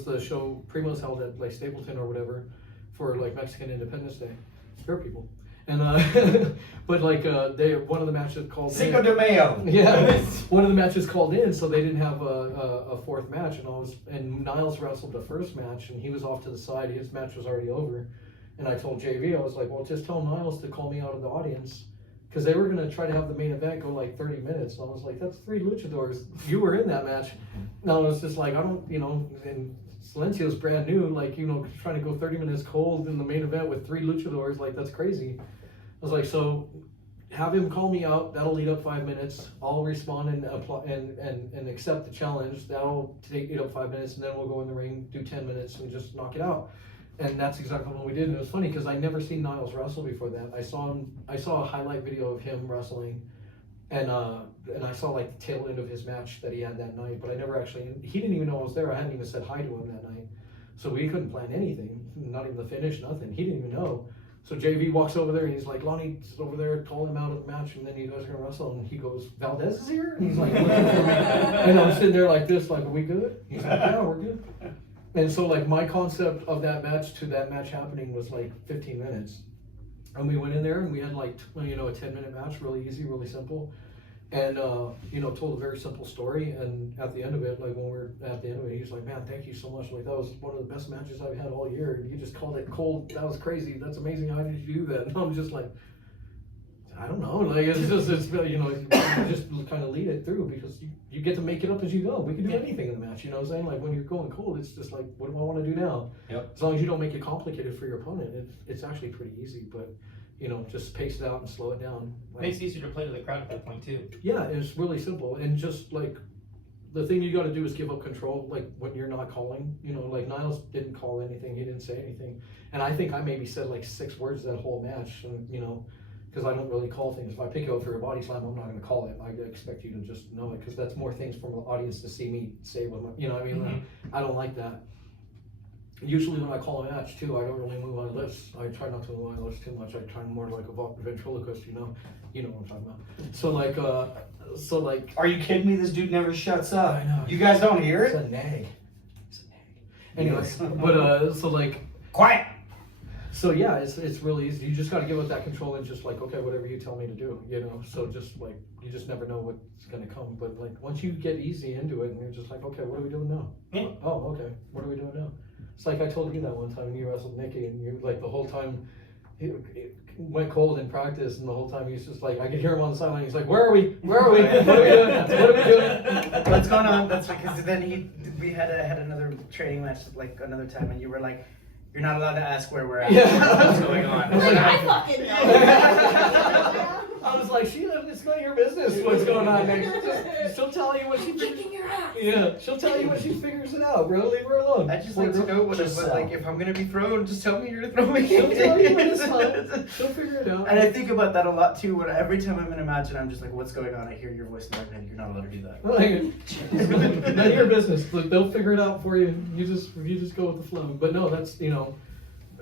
the show Primo's held at like Stapleton or whatever for like Mexican Independence Day. Fair people. And but like one of the matches called Cinco de Mayo. Yeah, one of the matches called in, so they didn't have a fourth match, and Niles wrestled the first match, and he was off to the side. His match was already over, and I told JV, I was like, well, just tell Niles to call me out of the audience, because they were gonna try to have the main event go like 30 minutes. And I was like, that's 3 luchadors. You were in that match. And I was just like, I don't, you know, and Silencio's brand new, like, you know, trying to go 30 minutes cold in the main event with 3 luchadors, like that's crazy. I was like, so have him call me out. That'll lead up 5 minutes. I'll respond and accept the challenge. That'll eat up 5 minutes, and then we'll go in the ring, do 10 minutes, and just knock it out. And that's exactly what we did. And it was funny because I never seen Niles wrestle before that. I saw a highlight video of him wrestling, and I saw like the tail end of his match that he had that night. But I never actually. He didn't even know I was there. I hadn't even said hi to him that night, so we couldn't plan anything. Not even the finish, nothing. He didn't even know. So JV walks over there and he's like, Lonnie's over there, call him out of the match, and then you guys are gonna wrestle. And he goes, Valdez is here? And he's like, looking for me. And I'm sitting there like this, like, are we good? He's like, yeah, we're good. And so like my concept of that match to that match happening was like 15 minutes. And we went in there and we had like, a 10-minute match, really easy, really simple. And, told a very simple story. And at the end of it, like when we're at the end of it, he's like, man, thank you so much. Like that was one of the best matches I've had all year. You just called it cold. That was crazy. That's amazing. How did you do that? And I'm just like, I don't know. Like you just kind of lead it through because you get to make it up as you go. We can do anything in the match. You know what I'm saying? Like when you're going cold, it's just like, what do I want to do now? Yep. As long as you don't make it complicated for your opponent, it's actually pretty easy. But just pace it out and slow it down. Like, Makes it easier to play to the crowd at that point too. yeah, it's really simple. And just like the thing you got to do is give up control. Like when you're not calling, like Niles didn't call anything. He didn't say anything. And I think I maybe said like 6 words that whole match. And, because I don't really call things. If I pick you up for a body slam, I'm not going to call it. I expect you to just know it because that's more things from the audience to see me say what what I mean? Mm-hmm. I don't like that. Usually when I call a match too, I don't really move my lips. I try not to move my lips too much. I try more like a ventriloquist, you know what I'm talking about. So like, Are you kidding me? This dude never shuts up. I know. You guys don't hear it's it? a nag. Anyway, but so like, Quiet. so yeah, it's really easy. You just got to give up that control and just like, okay, whatever you tell me to do, So just like, you just never know what's gonna come. But like, once you get easy into it, and you're just like, okay, what are we doing now? Yeah. Oh, okay, what are we doing now? It's like I told you that one time when you wrestled Nikki, and you like the whole time it went cold in practice, and the whole time he's just like, I could hear him on the sideline. He's like, where are we? Where are we? What are we doing? What are we doing? What's going on? That's because then we had another training match like another time, and you were like, you're not allowed to ask where we're at. Yeah. What's going on? Like, I fucking know. I was like, Sheila, it's not your business what's going on next. She'll tell you what she Kicking your ass. Yeah, she'll tell you when she figures it out, bro. Leave her alone. I just like to know what like if I'm gonna be thrown, just tell me you're gonna throw me. She'll tell you when it's time. She'll figure it out. And I think about that a lot too. When every time I'm in a match and I'm just like, what's going on? I hear your voice in my head. You're not allowed to do that. Like, none of your business. Look, they'll figure it out for you. You just go with the flow. But no, that's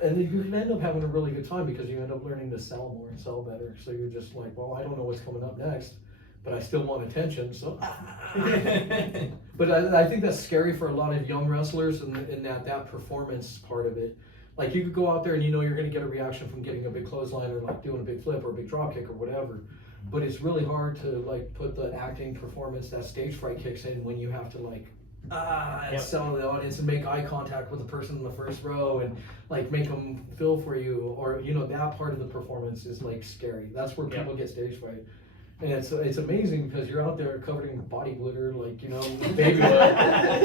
and you can end up having a really good time because you end up learning to sell more and sell better. So you're just like, well, I don't know what's coming up next, but I still want attention. So, but I think that's scary for a lot of young wrestlers in that performance part of it. Like you could go out there and you're going to get a reaction from getting a big clothesline or like doing a big flip or a big drop kick or whatever. But it's really hard to like put the acting performance, that stage fright kicks in when you have to like sell the audience and make eye contact with the person in the first row and like make them feel for you, or that part of the performance is like scary. That's where people get stage fright. And it's amazing because you're out there covered in body glitter, like baby oil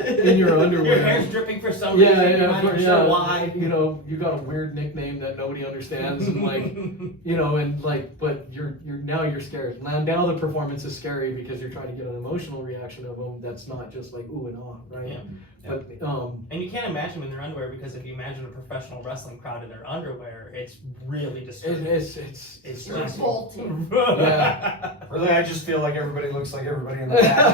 in your underwear. Your hair's dripping for some reason. You're not even sure why. You got a weird nickname that nobody understands, and like, and like, but you're scared. Now the performance is scary because you're trying to get an emotional reaction of them. That's not just like ooh and ah, right? Yeah. But and you can't imagine them in their underwear because if you imagine a professional wrestling crowd in their underwear, it's really disturbing. It's Revolting. Yeah. Really, I just feel like everybody looks like everybody in the back.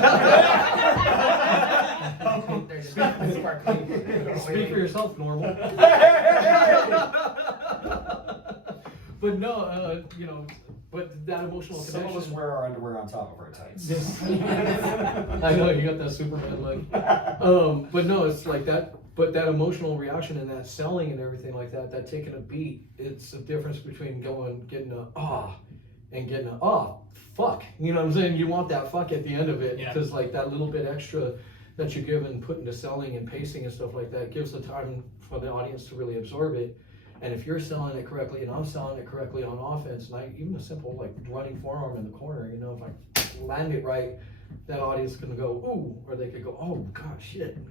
Speak for yourself, normal. But no, but that emotional Some connection. of us wear our underwear on top of our tights. I know you got that Superman look. But no, it's like that. But that emotional reaction and that selling and everything like that, that taking a beat, it's a difference between getting a and getting a fuck. You know what I'm saying? You want that fuck at the end of it because like that little bit extra that you give and put into selling and pacing and stuff like that gives the time for the audience to really absorb it. And if you're selling it correctly and I'm selling it correctly on offense, and even a simple like running forearm in the corner, if I land it right, that audience is gonna go ooh, or they could go oh god shit, and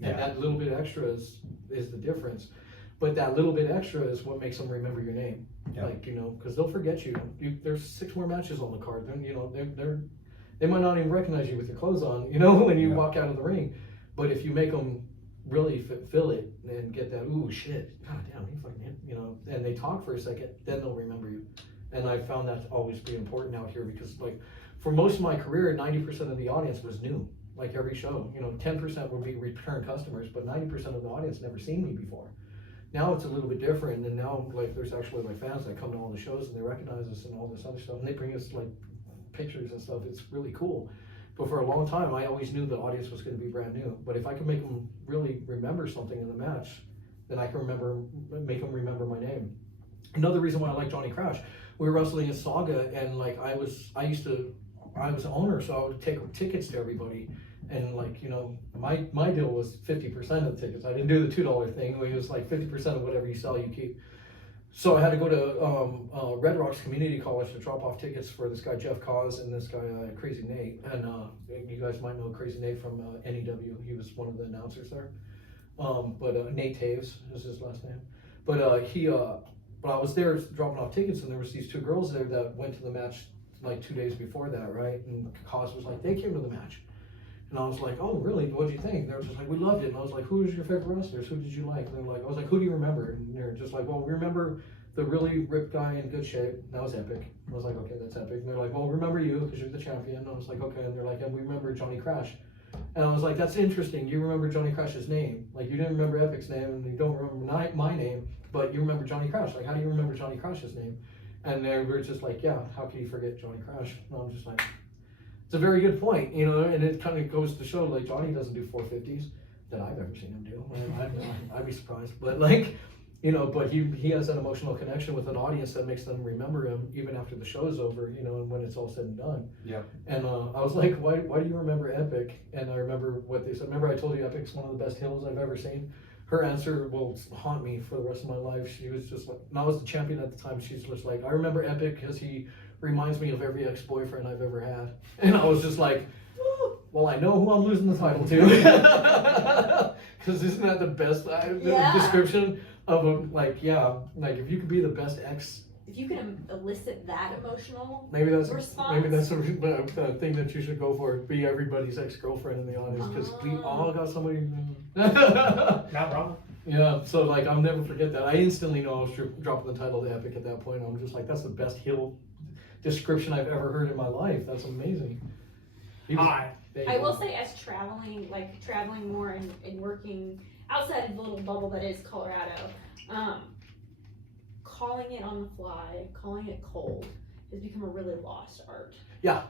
that little bit extra is the difference. But that little bit extra is what makes them remember your name. Yep. Like, you know, because they'll forget you. There's 6 more matches on the card. Then, you know, they might not even recognize you with your clothes on, you know, when you walk out of the ring. But if you make them really feel it and get that, ooh, shit, god damn, he fucking hit, you know, and they talk for a second, then they'll remember you. And I found that to always be important out here because, like, for most of my career, 90% of the audience was new. Like every show, you know, 10% would be return customers, but 90% of the audience never seen me before. Now it's a little bit different, and now, like, there's actually like fans that come to all the shows and they recognize us and all this other stuff, and they bring us like pictures and stuff. It's really cool. But for a long time, I always knew the audience was going to be brand new. But if I could make them really remember something in the match, then I can make them remember my name. Another reason why I like Johnny Crash, we were wrestling in Saga, and like I was the owner, so I would take tickets to everybody. And like, you know, my deal was 50% of the tickets. I didn't do the $2 thing. It was like 50% of whatever you sell, you keep. So I had to go to Red Rocks Community College to drop off tickets for this guy Jeff Cause and this guy Crazy Nate. And you guys might know Crazy Nate from NEW. He was one of the announcers there. But Nate Taves is his last name. But I was there dropping off tickets, and there was these 2 girls there that went to the match like 2 days before that, right? And Cause was like, they came to the match. And I was like, oh, really? What'd you think? They were just like, we loved it. And I was like, who was your favorite wrestlers? Who did you like? And they're like, I was like, who do you remember? And they're just like, well, we remember the really ripped guy in good shape. That was epic. I was like, okay, that's epic. And they're like, well, remember you because you're the champion. And I was like, okay. And they're like, and we remember Johnny Crash. And I was like, that's interesting. You remember Johnny Crash's name. Like, you didn't remember Epic's name, and you don't remember my name, but you remember Johnny Crash. Like, how do you remember Johnny Crash's name? And they were just like, yeah, how can you forget Johnny Crash? And I'm just like, it's a very good point, you know, and it kind of goes to show, like, Johnny doesn't do 450s that I've ever seen him do. I'd be surprised. But, like, you know, but he has an emotional connection with an audience that makes them remember him even after the show's over, you know, and when it's all said and done. Yep. And I was like, why do you remember Epic? And I remember what they said. Remember I told you Epic's one of the best heels I've ever seen? Her answer will haunt me for the rest of my life. She was just like, and I was the champion at the time. She's just like, I remember Epic because he reminds me of every ex-boyfriend I've ever had. And I was just like, well, I know who I'm losing the title to. Because isn't that the best description of a, like, yeah, like if you could be the best ex. If you can elicit that emotional response. Maybe that's a thing that you should go for. Be everybody's ex-girlfriend in the audience, because we all got somebody. Not wrong. Yeah, so like I'll never forget that. I instantly know I was dropping the title to Epic at that point. I'm just like, that's the best heel description I've ever heard in my life. That's amazing. I will say, as traveling more and working outside of the little bubble that is Colorado, calling it on the fly, calling it cold, has become a really lost art. Yeah.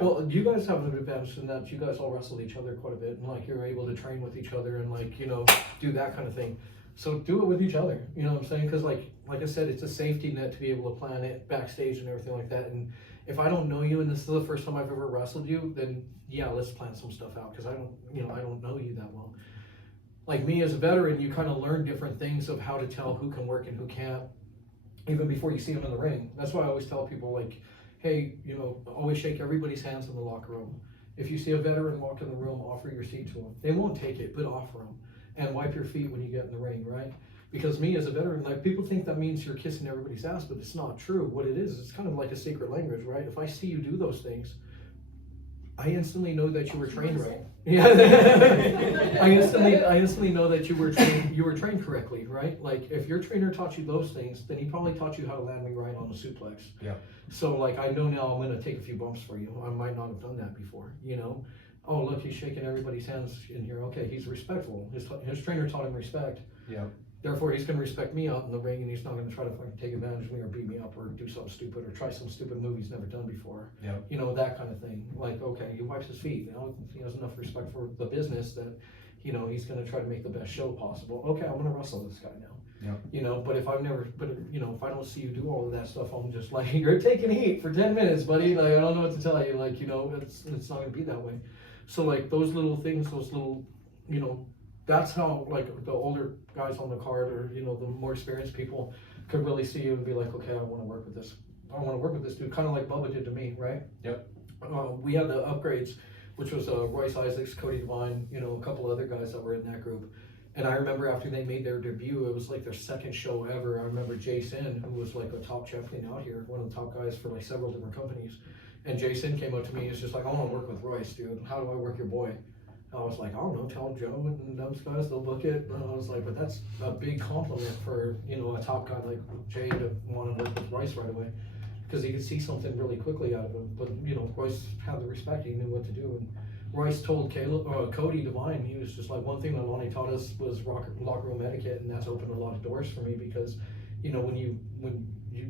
Well, you guys have an advantage in that you guys all wrestle each other quite a bit, and like you're able to train with each other and like, you know, do that kind of thing. So do it with each other, you know what I'm saying? Because like I said, it's a safety net to be able to plan it backstage and everything like that. And if I don't know you and this is the first time I've ever wrestled you, then yeah, let's plan some stuff out, because I don't know you that well. Like me as a veteran, you kind of learn different things of how to tell who can work and who can't, even before you see them in the ring. That's why I always tell people, like, hey, you know, always shake everybody's hands in the locker room. If you see a veteran walk in the room, offer your seat to them. They won't take it, but offer them. And wipe your feet when you get in the ring, right? Because me as a veteran, like, people think that means you're kissing everybody's ass, but it's not true. What it is, it's kind of like a secret language, right? If I see you do those things, I instantly know that you were trained right. Yeah. I instantly know that you were trained correctly, right? Like, if your trainer taught you those things, then he probably taught you how to land me right on a suplex. Yeah. So like, I know now I'm gonna take a few bumps for you. I might not have done that before, you know? Oh, look, he's shaking everybody's hands in here. Okay, he's respectful. His trainer taught him respect. Yeah. Therefore, he's gonna respect me out in the ring, and he's not gonna try to fucking take advantage of me or beat me up or do something stupid or try some stupid move he's never done before. Yeah. You know, that kind of thing. Like, okay, he wipes his feet. You know, he has enough respect for the business that, you know, he's gonna try to make the best show possible. Okay, I'm gonna wrestle this guy now. Yeah. You know, but if I don't see you do all of that stuff, I'm just like, you're taking heat for 10 minutes, buddy. Like, I don't know what to tell you. Like, you know, it's not gonna be that way. So like those little things, those little, you know, that's how like the older guys on the card, or, you know, the more experienced people could really see you and be like, okay, I want to work with this. I want to work with this dude, kind of like Bubba did to me, right? Yep. We had the upgrades, which was Royce Isaacs, Cody Devine, you know, a couple other guys that were in that group. And I remember after they made their debut, it was like their second show ever. I remember Jason, who was like a top champion out here, one of the top guys for like several different companies. And Jason came up to me, he's just like, I want to work with Royce, dude. How do I work your boy? I was like, I don't know, tell Joe and those guys, they'll book it. And I was like, but that's a big compliment for, you know, a top guy like Jay to want to work with Royce right away. Because he could see something really quickly out of him. But, you know, Royce had the respect, he knew what to do. And Royce told Cody Devine, he was just like, one thing that Lonnie taught us was locker room etiquette, and that's opened a lot of doors for me because, you know, when you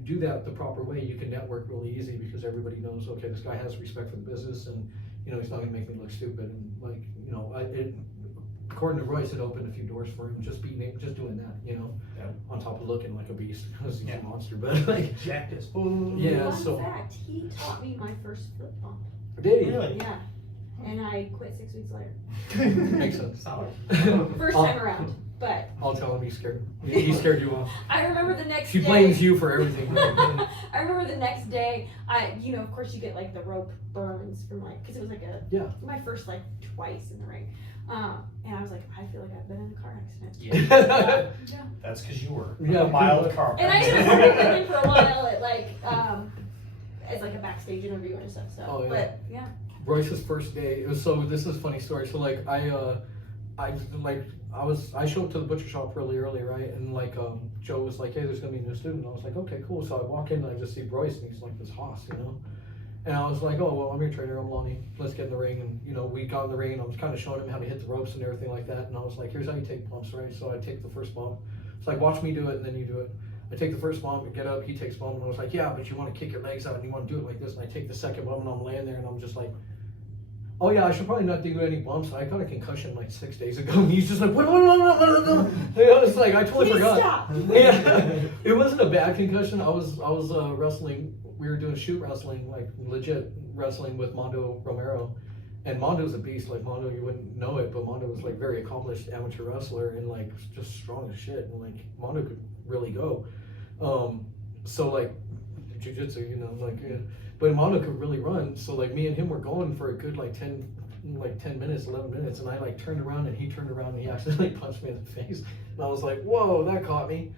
do that the proper way, you can network really easy because everybody knows, okay, this guy has respect for the business, and, you know, he's not gonna make me look stupid. And like, you know, according to Royce, it opened a few doors for him, just doing that, you know, on top of looking like a beast, because he's a monster, but like, Jack is. yeah, Fun so. fact, he taught me my first flip bump. Did he? Really? Yeah. And I quit 6 weeks later. Makes sense. Solid. First time around, but I'll tell him he scared you off. I remember the next She day. blames you for everything. I remember the next day, you know, of course you get like the rope burns from like, cause it was like my first like twice in the ring. And I was like, I feel like I've been in a car accident. Yeah. Yeah. That's because you were Yeah, a mild car. And I ended up working with him for a while at like, as like a backstage interviewer and stuff, so. Oh, yeah. But yeah. Royce's first day, it was this is a funny story. So like I showed up to the butcher shop really early, right? And like Joe was like, hey, there's gonna be a new student. I was like, okay, cool. So I walk in and I just see Royce, and he's like this hoss, you know? And I was like, oh, well, I'm your trainer, I'm Lonnie. Let's get in the ring. And you know, we got in the ring and I was kind of showing him how to hit the ropes and everything like that. And I was like, here's how you take bumps, right? So I take the first bump. It's like, watch me do it and then you do it. I take the first bump and get up, he takes bump, and I was like, yeah, but you want to kick your legs out and you want to do it like this. And I take the second bump and I'm laying there and I'm just like, oh yeah, I should probably not do any bumps. I got a concussion like 6 days ago. And he's just like, what? I was like, I totally Please forgot. stop. Yeah, it wasn't a bad concussion. I was wrestling. We were doing shoot wrestling, like legit wrestling with Mondo Romero. And Mondo's a beast. Like Mondo, you wouldn't know it, but Mondo was like very accomplished amateur wrestler and like just strong as shit. And like Mondo could really go. So like jiu-jitsu, you know, like. Yeah. But Mondo could really run, so like me and him were going for a good like 10 minutes, 11 minutes, and I like turned around and he turned around and he accidentally punched me in the face. And I was like, whoa, that caught me.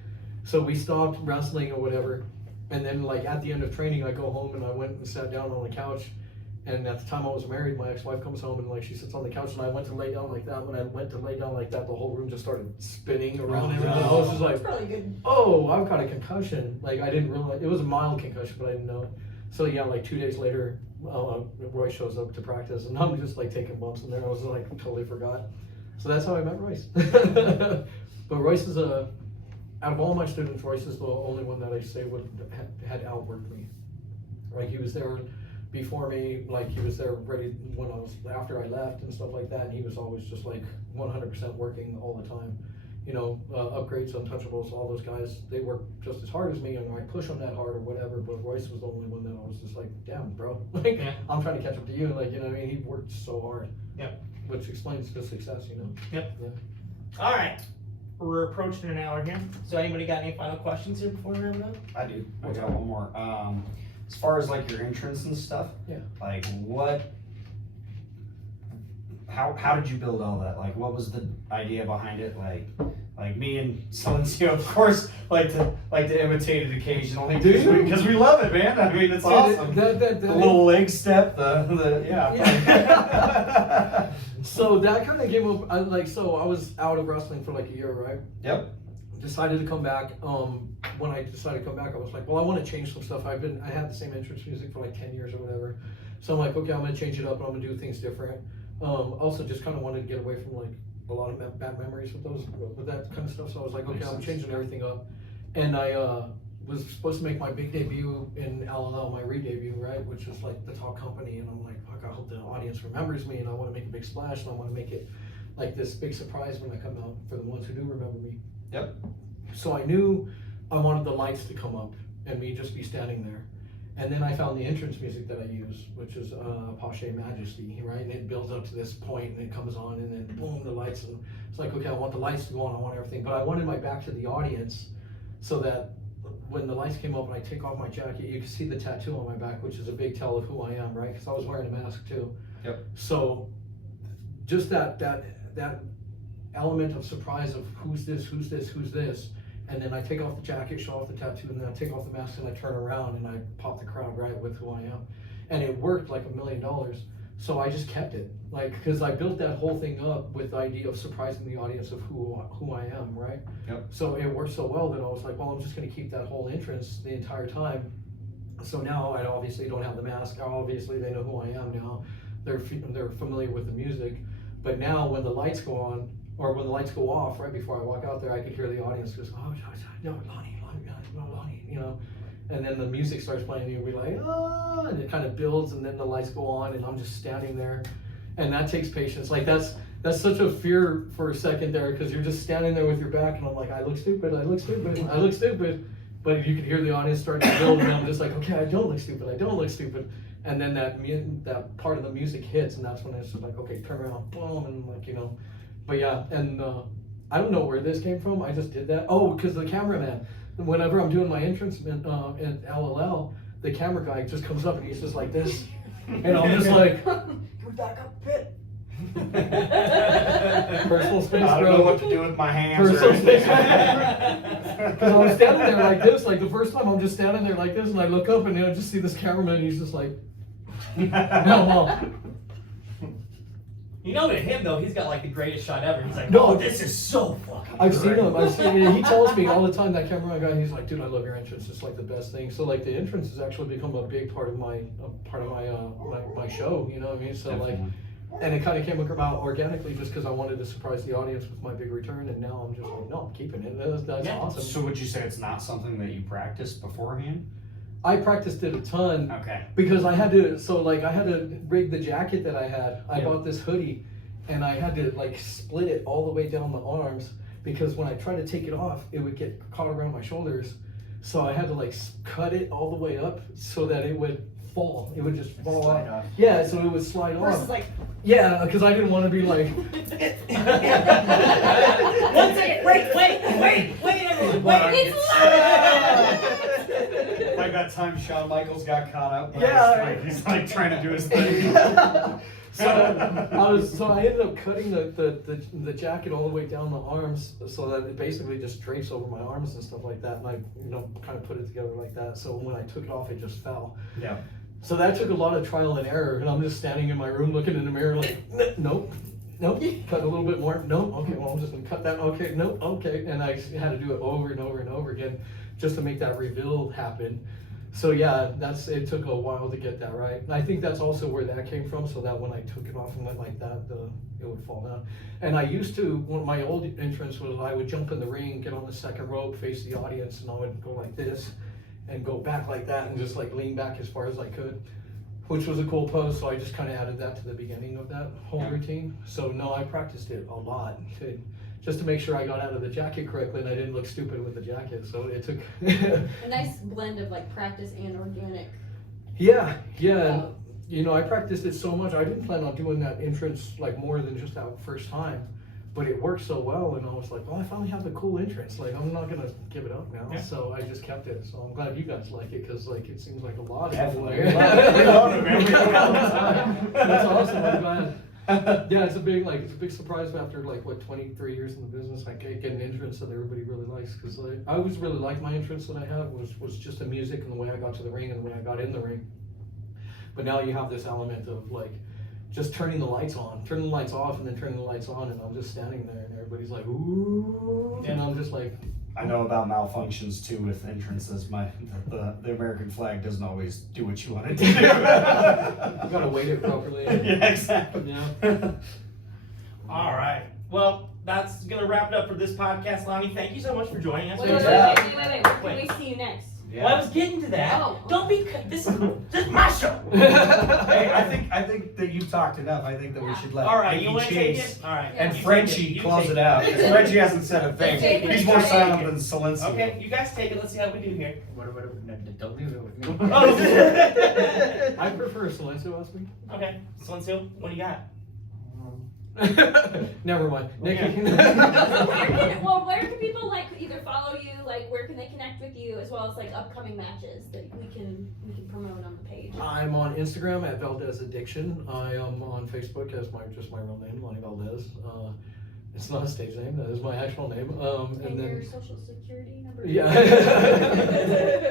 So we stopped wrestling or whatever, and then like at the end of training, I go home and I went and sat down on the couch. And at the time I was married, my ex-wife comes home and like she sits on the couch and I went to lay down like that. When I went to lay down like that, the whole room just started spinning around and around. I was just like, It's probably good. oh, I've got a concussion. Like I didn't realize, it was a mild concussion, but I didn't know it. So yeah, like 2 days later, Roy shows up to practice and I'm just like taking bumps in there. I was like, totally forgot. So that's how I met Royce. But Royce is out of all my students, Royce is the only one that I say had outworked me. Right, he was there before me, like he was there ready when after I left and stuff like that, and he was always just like 100% working all the time. You know, upgrades, untouchables, all those guys, they work just as hard as me, and I push them that hard or whatever, but Royce was the only one that I was just like, damn, bro, like, Yeah. I'm trying to catch up to you, like, you know what I mean, he worked so hard. Yep. Which explains his success, you know? Yep. Yeah. All right. We're approaching an hour here. So anybody got any final questions here before we wrap it up? I do. I got one more. As far as like your entrance and stuff, Yeah. like how did you build all that? Like, what was the idea behind it? Like me and Silencio, of course, like to imitate it occasionally because we love it, man. I mean, it's awesome. The little leg step, yeah. So that kind of came up. I was out of wrestling for like a year, right? Yep. Decided to come back. When I decided to come back, I was like, well, I want to change some stuff. I had the same entrance music for like 10 years or whatever. So I'm like, okay, I'm gonna change it up and I'm gonna do things different. Also just kind of wanted to get away from like a lot of bad memories with that kind of stuff. So I was like, okay, I'm changing everything up. And I was supposed to make my big debut in LLL, my re-debut, right? Which is like the top company. And I'm like, fuck, I hope the audience remembers me and I want to make a big splash and I want to make it like this big surprise when I come out for the ones who do remember me. Yep. So I knew I wanted the lights to come up and me just be standing there. And then I found the entrance music that I use, which is Pache Majesty, right? And it builds up to this point and it comes on and then boom, the lights. And it's like, okay, I want the lights to go on, I want everything. But I wanted my back to the audience so that when the lights came up and I take off my jacket, you can see the tattoo on my back, which is a big tell of who I am, right? Because I was wearing a mask too. Yep. So just that element of surprise of who's this, and then I take off the jacket, show off the tattoo, and then I take off the mask and I turn around and I pop the crowd right with who I am. And it worked like $1 million. So I just kept it, like, because I built that whole thing up with the idea of surprising the audience of who I am, right? Yep. So it worked so well that I was like, well, I'm just going to keep that whole entrance the entire time. So now I obviously don't have the mask. Obviously they know who I am now. They're familiar with the music. But now when the lights go on, or when the lights go off right before I walk out there, I could hear the audience just, oh, no, Lonnie, you know. And then the music starts playing, and you'll be like, oh, and it kind of builds, and then the lights go on, and I'm just standing there. And that takes patience. Like, that's such a fear for a second there, because you're just standing there with your back, and I'm like, I look stupid. But you can hear the audience start to build, and I'm just like, okay, I don't look stupid. And then that part of the music hits, and that's when it's just like, okay, turn around, boom, and like, you know. But yeah, and I don't know where this came from. I just did that. Oh, because the cameraman. Whenever I'm doing my entrance in LLL, the camera guy just comes up and he's just like this, and I'm just like, Can we back up a bit? personal space, I don't bro. know what to do with my hands. Personal space. Because I was standing there like this, like the first time I'm just standing there like this, and I look up and I just see this cameraman, and he's just like, no. You know, to him though, he's got like the greatest shot ever. He's like, No. oh, this is so fucking I've great. seen him. He tells me all the time, that camera guy, he's like, dude, I love your entrance. It's like the best thing. So like the entrance has actually become a big part of my show. You know what I mean? So Definitely. like, and it kind of came about organically just because I wanted to surprise the audience with my big return, and now I'm just like, no, I'm keeping it. That's Yeah. awesome. So would you say it's not something that you practiced beforehand? I practiced it a ton. Okay. Because I had to rig the jacket that I had. I Yeah. bought this hoodie, and I had to like split it all the way down the arms, because when I tried to take it off, it would get caught around my shoulders. So I had to like cut it all the way up so that it would fall. It would just fall Slide off. off. Yeah, so it would slide Versus off. like, Yeah, because I didn't want to be like. 1 second, wait, everyone, wait. it's live! Like that time Shawn Michaels got caught up. But Yeah. he's like trying to do his thing. So I ended up cutting the jacket all the way down the arms, so that it basically just drapes over my arms and stuff like that, and I kind of put it together like that. So when I took it off, it just fell. Yeah. So that took a lot of trial and error, and I'm just standing in my room looking in the mirror like, nope, cut a little bit more, nope, okay, well I'm just gonna cut that, okay, nope, okay, and I had to do it over and over and over again just to make that reveal happen. So yeah, it took a while to get that right. And I think that's also where that came from, so that when I took it off and went like that, it would fall down. And I used to, one of my old entrance was I would jump in the ring, get on the second rope, face the audience, and I would go like this and go back like that and just like lean back as far as I could, which was a cool pose. So I just kind of added that to the beginning of that whole routine. So no, I practiced it a lot just to make sure I got out of the jacket correctly and I didn't look stupid with the jacket. So it took A nice blend of like practice and organic. Yeah. I practiced it so much. I didn't plan on doing that entrance like more than just that first time, but it worked so well, and I was like, well, I finally have a cool entrance. Like, I'm not gonna give it up now. Yeah. So I just kept it. So I'm glad you guys like it, because like it seems like a lot of Definitely. people That's awesome. I'm glad. Yeah, it's a big surprise after like 23 years in the business. I get an entrance that everybody really likes, because I always really liked my entrance that I had was just the music and the way I got to the ring and the way I got in the ring. But now you have this element of like just turning the lights on, turning the lights off, and then turning the lights on, and I'm just standing there, and everybody's like, ooh, and I'm just like. I know about malfunctions too with entrances. The American flag doesn't always do what you want it to do. You gotta weight it properly. Yeah, exactly. Yeah. All right. Well, that's gonna wrap it up for this podcast, Lonnie. Thank you so much for joining us. Wait, Yeah. where can we see you next? Yeah. Well, I was getting to that. Oh. Don't be. This is my show. Hey, I think that you talked enough. I think that we should let All right, Mickey you want to take Chase it? All right. and You Frenchie take it. You close take it out. Because Frenchie hasn't said a thing. Take it. He's more Take silent it. than Silencio. Okay, you guys take it. Let's see how we do here. What, no, don't leave it with me. Oh. I prefer Silencio last week. Okay, Silencio, what do you got? Never mind. Nikki. Where can people like either follow you, like where can they connect with you, as well as like upcoming matches that we can promote on the page? I'm on Instagram at Valdez Addiction. I am on Facebook as my real name, Lonnie Valdez. It's not a stage name. That is my actual name. And And your then social security number? yeah.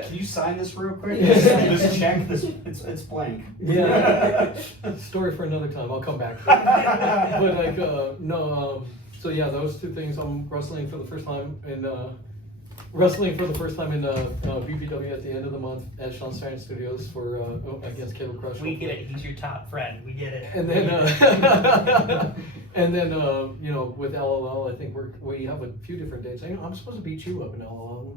Can you sign this real quick? Yeah. This check, it's blank. Yeah. Story for another time. I'll come back. But like, no. So yeah, those two things. I'm wrestling for the first time in BPW at the end of the month at Sean Stein Studios for against Caleb Crush. We get it. He's your top friend. We get it. And then, you know, with LLL, I think we have a few different dates. I'm supposed to beat you up in LLL.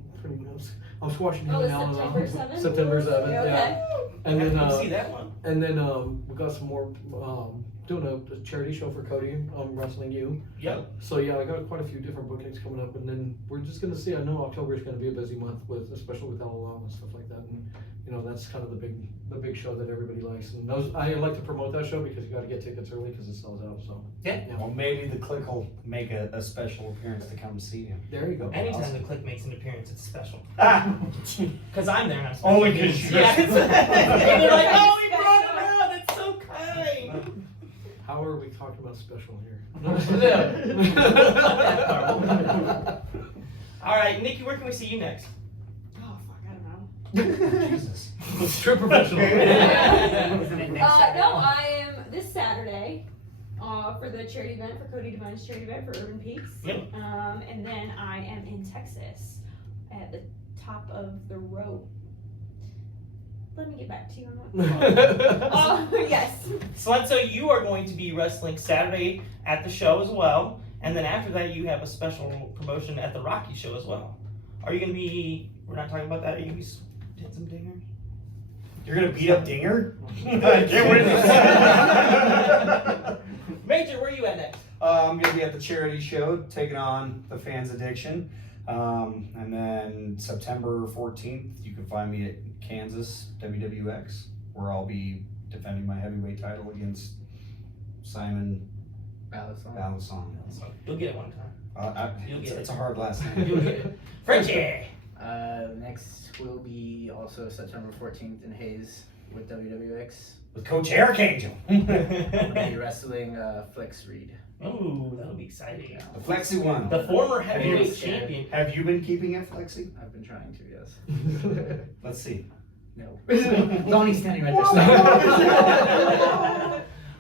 I'm squashing you Oh, in it's LLL. September 7th? September 7th, Okay. yeah. And then, I see that one. and then we got some more. Doing a charity show for Cody. I'm wrestling you. Yep. So yeah, I got quite a few different bookings coming up, and then we're just gonna see. I know October is gonna be a busy month especially with LOL and stuff like that, and you know that's kind of the big show that everybody likes. And those I like to promote that show because you got to get tickets early because it sells out. So Yeah. Well, maybe the Kliq will make a special appearance to come see you. there you go. Anytime the Kliq makes an appearance, it's special. Ah! Because I'm there and I'm special. Only 'cause you're Yeah. special. And they're like, oh, we brought him out. That's so kind. How are we talking about special here? All right, Nikki, where can we see you next? Oh, fuck, I don't know. Jesus. True professional. Wasn't it next Saturday? No, I am this Saturday for the charity event, for Cody Divine's charity event for Urban Peaks. Yep. And then I am in Texas at the top of the rope. Let me get back to you on that. Yes. So you are going to be wrestling Saturday at the show as well, and then after that you have a special promotion at the Rocky show as well. Are you going to be? We're not talking about that. Are you going to be hitting some dingers? You're gonna beat up Dinger? I can't wait to Major, where are you at next? I'm gonna be at the charity show taking on the Fans Addiction. And then September 14th, you can find me at Kansas WWX, where I'll be defending my heavyweight title against Simon Balisong. You'll get it one time. You'll get It's it. a hard last You'll name. get it. Frenchie. Next will be also September 14th in Hayes with WWX. With Coach Eric Angel. We'll be wrestling Flex Reed. Ooh, that'll be exciting. The Flexi one. The former heavyweight Yes. champion. Have you been keeping it, Flexi? I've been trying to, yes. Let's see. No. Lonnie's standing right there.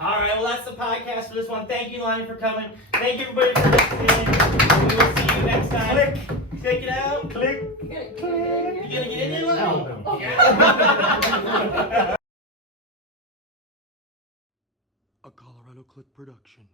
All right, well, that's the podcast for this one. Thank you, Lonnie, for coming. Thank you, everybody, for listening. We will see you next time. Kliq. Check it out. Kliq. You gotta get in You here. gonna get in there, Lonnie? No. Oh. A Colorado Kliq production.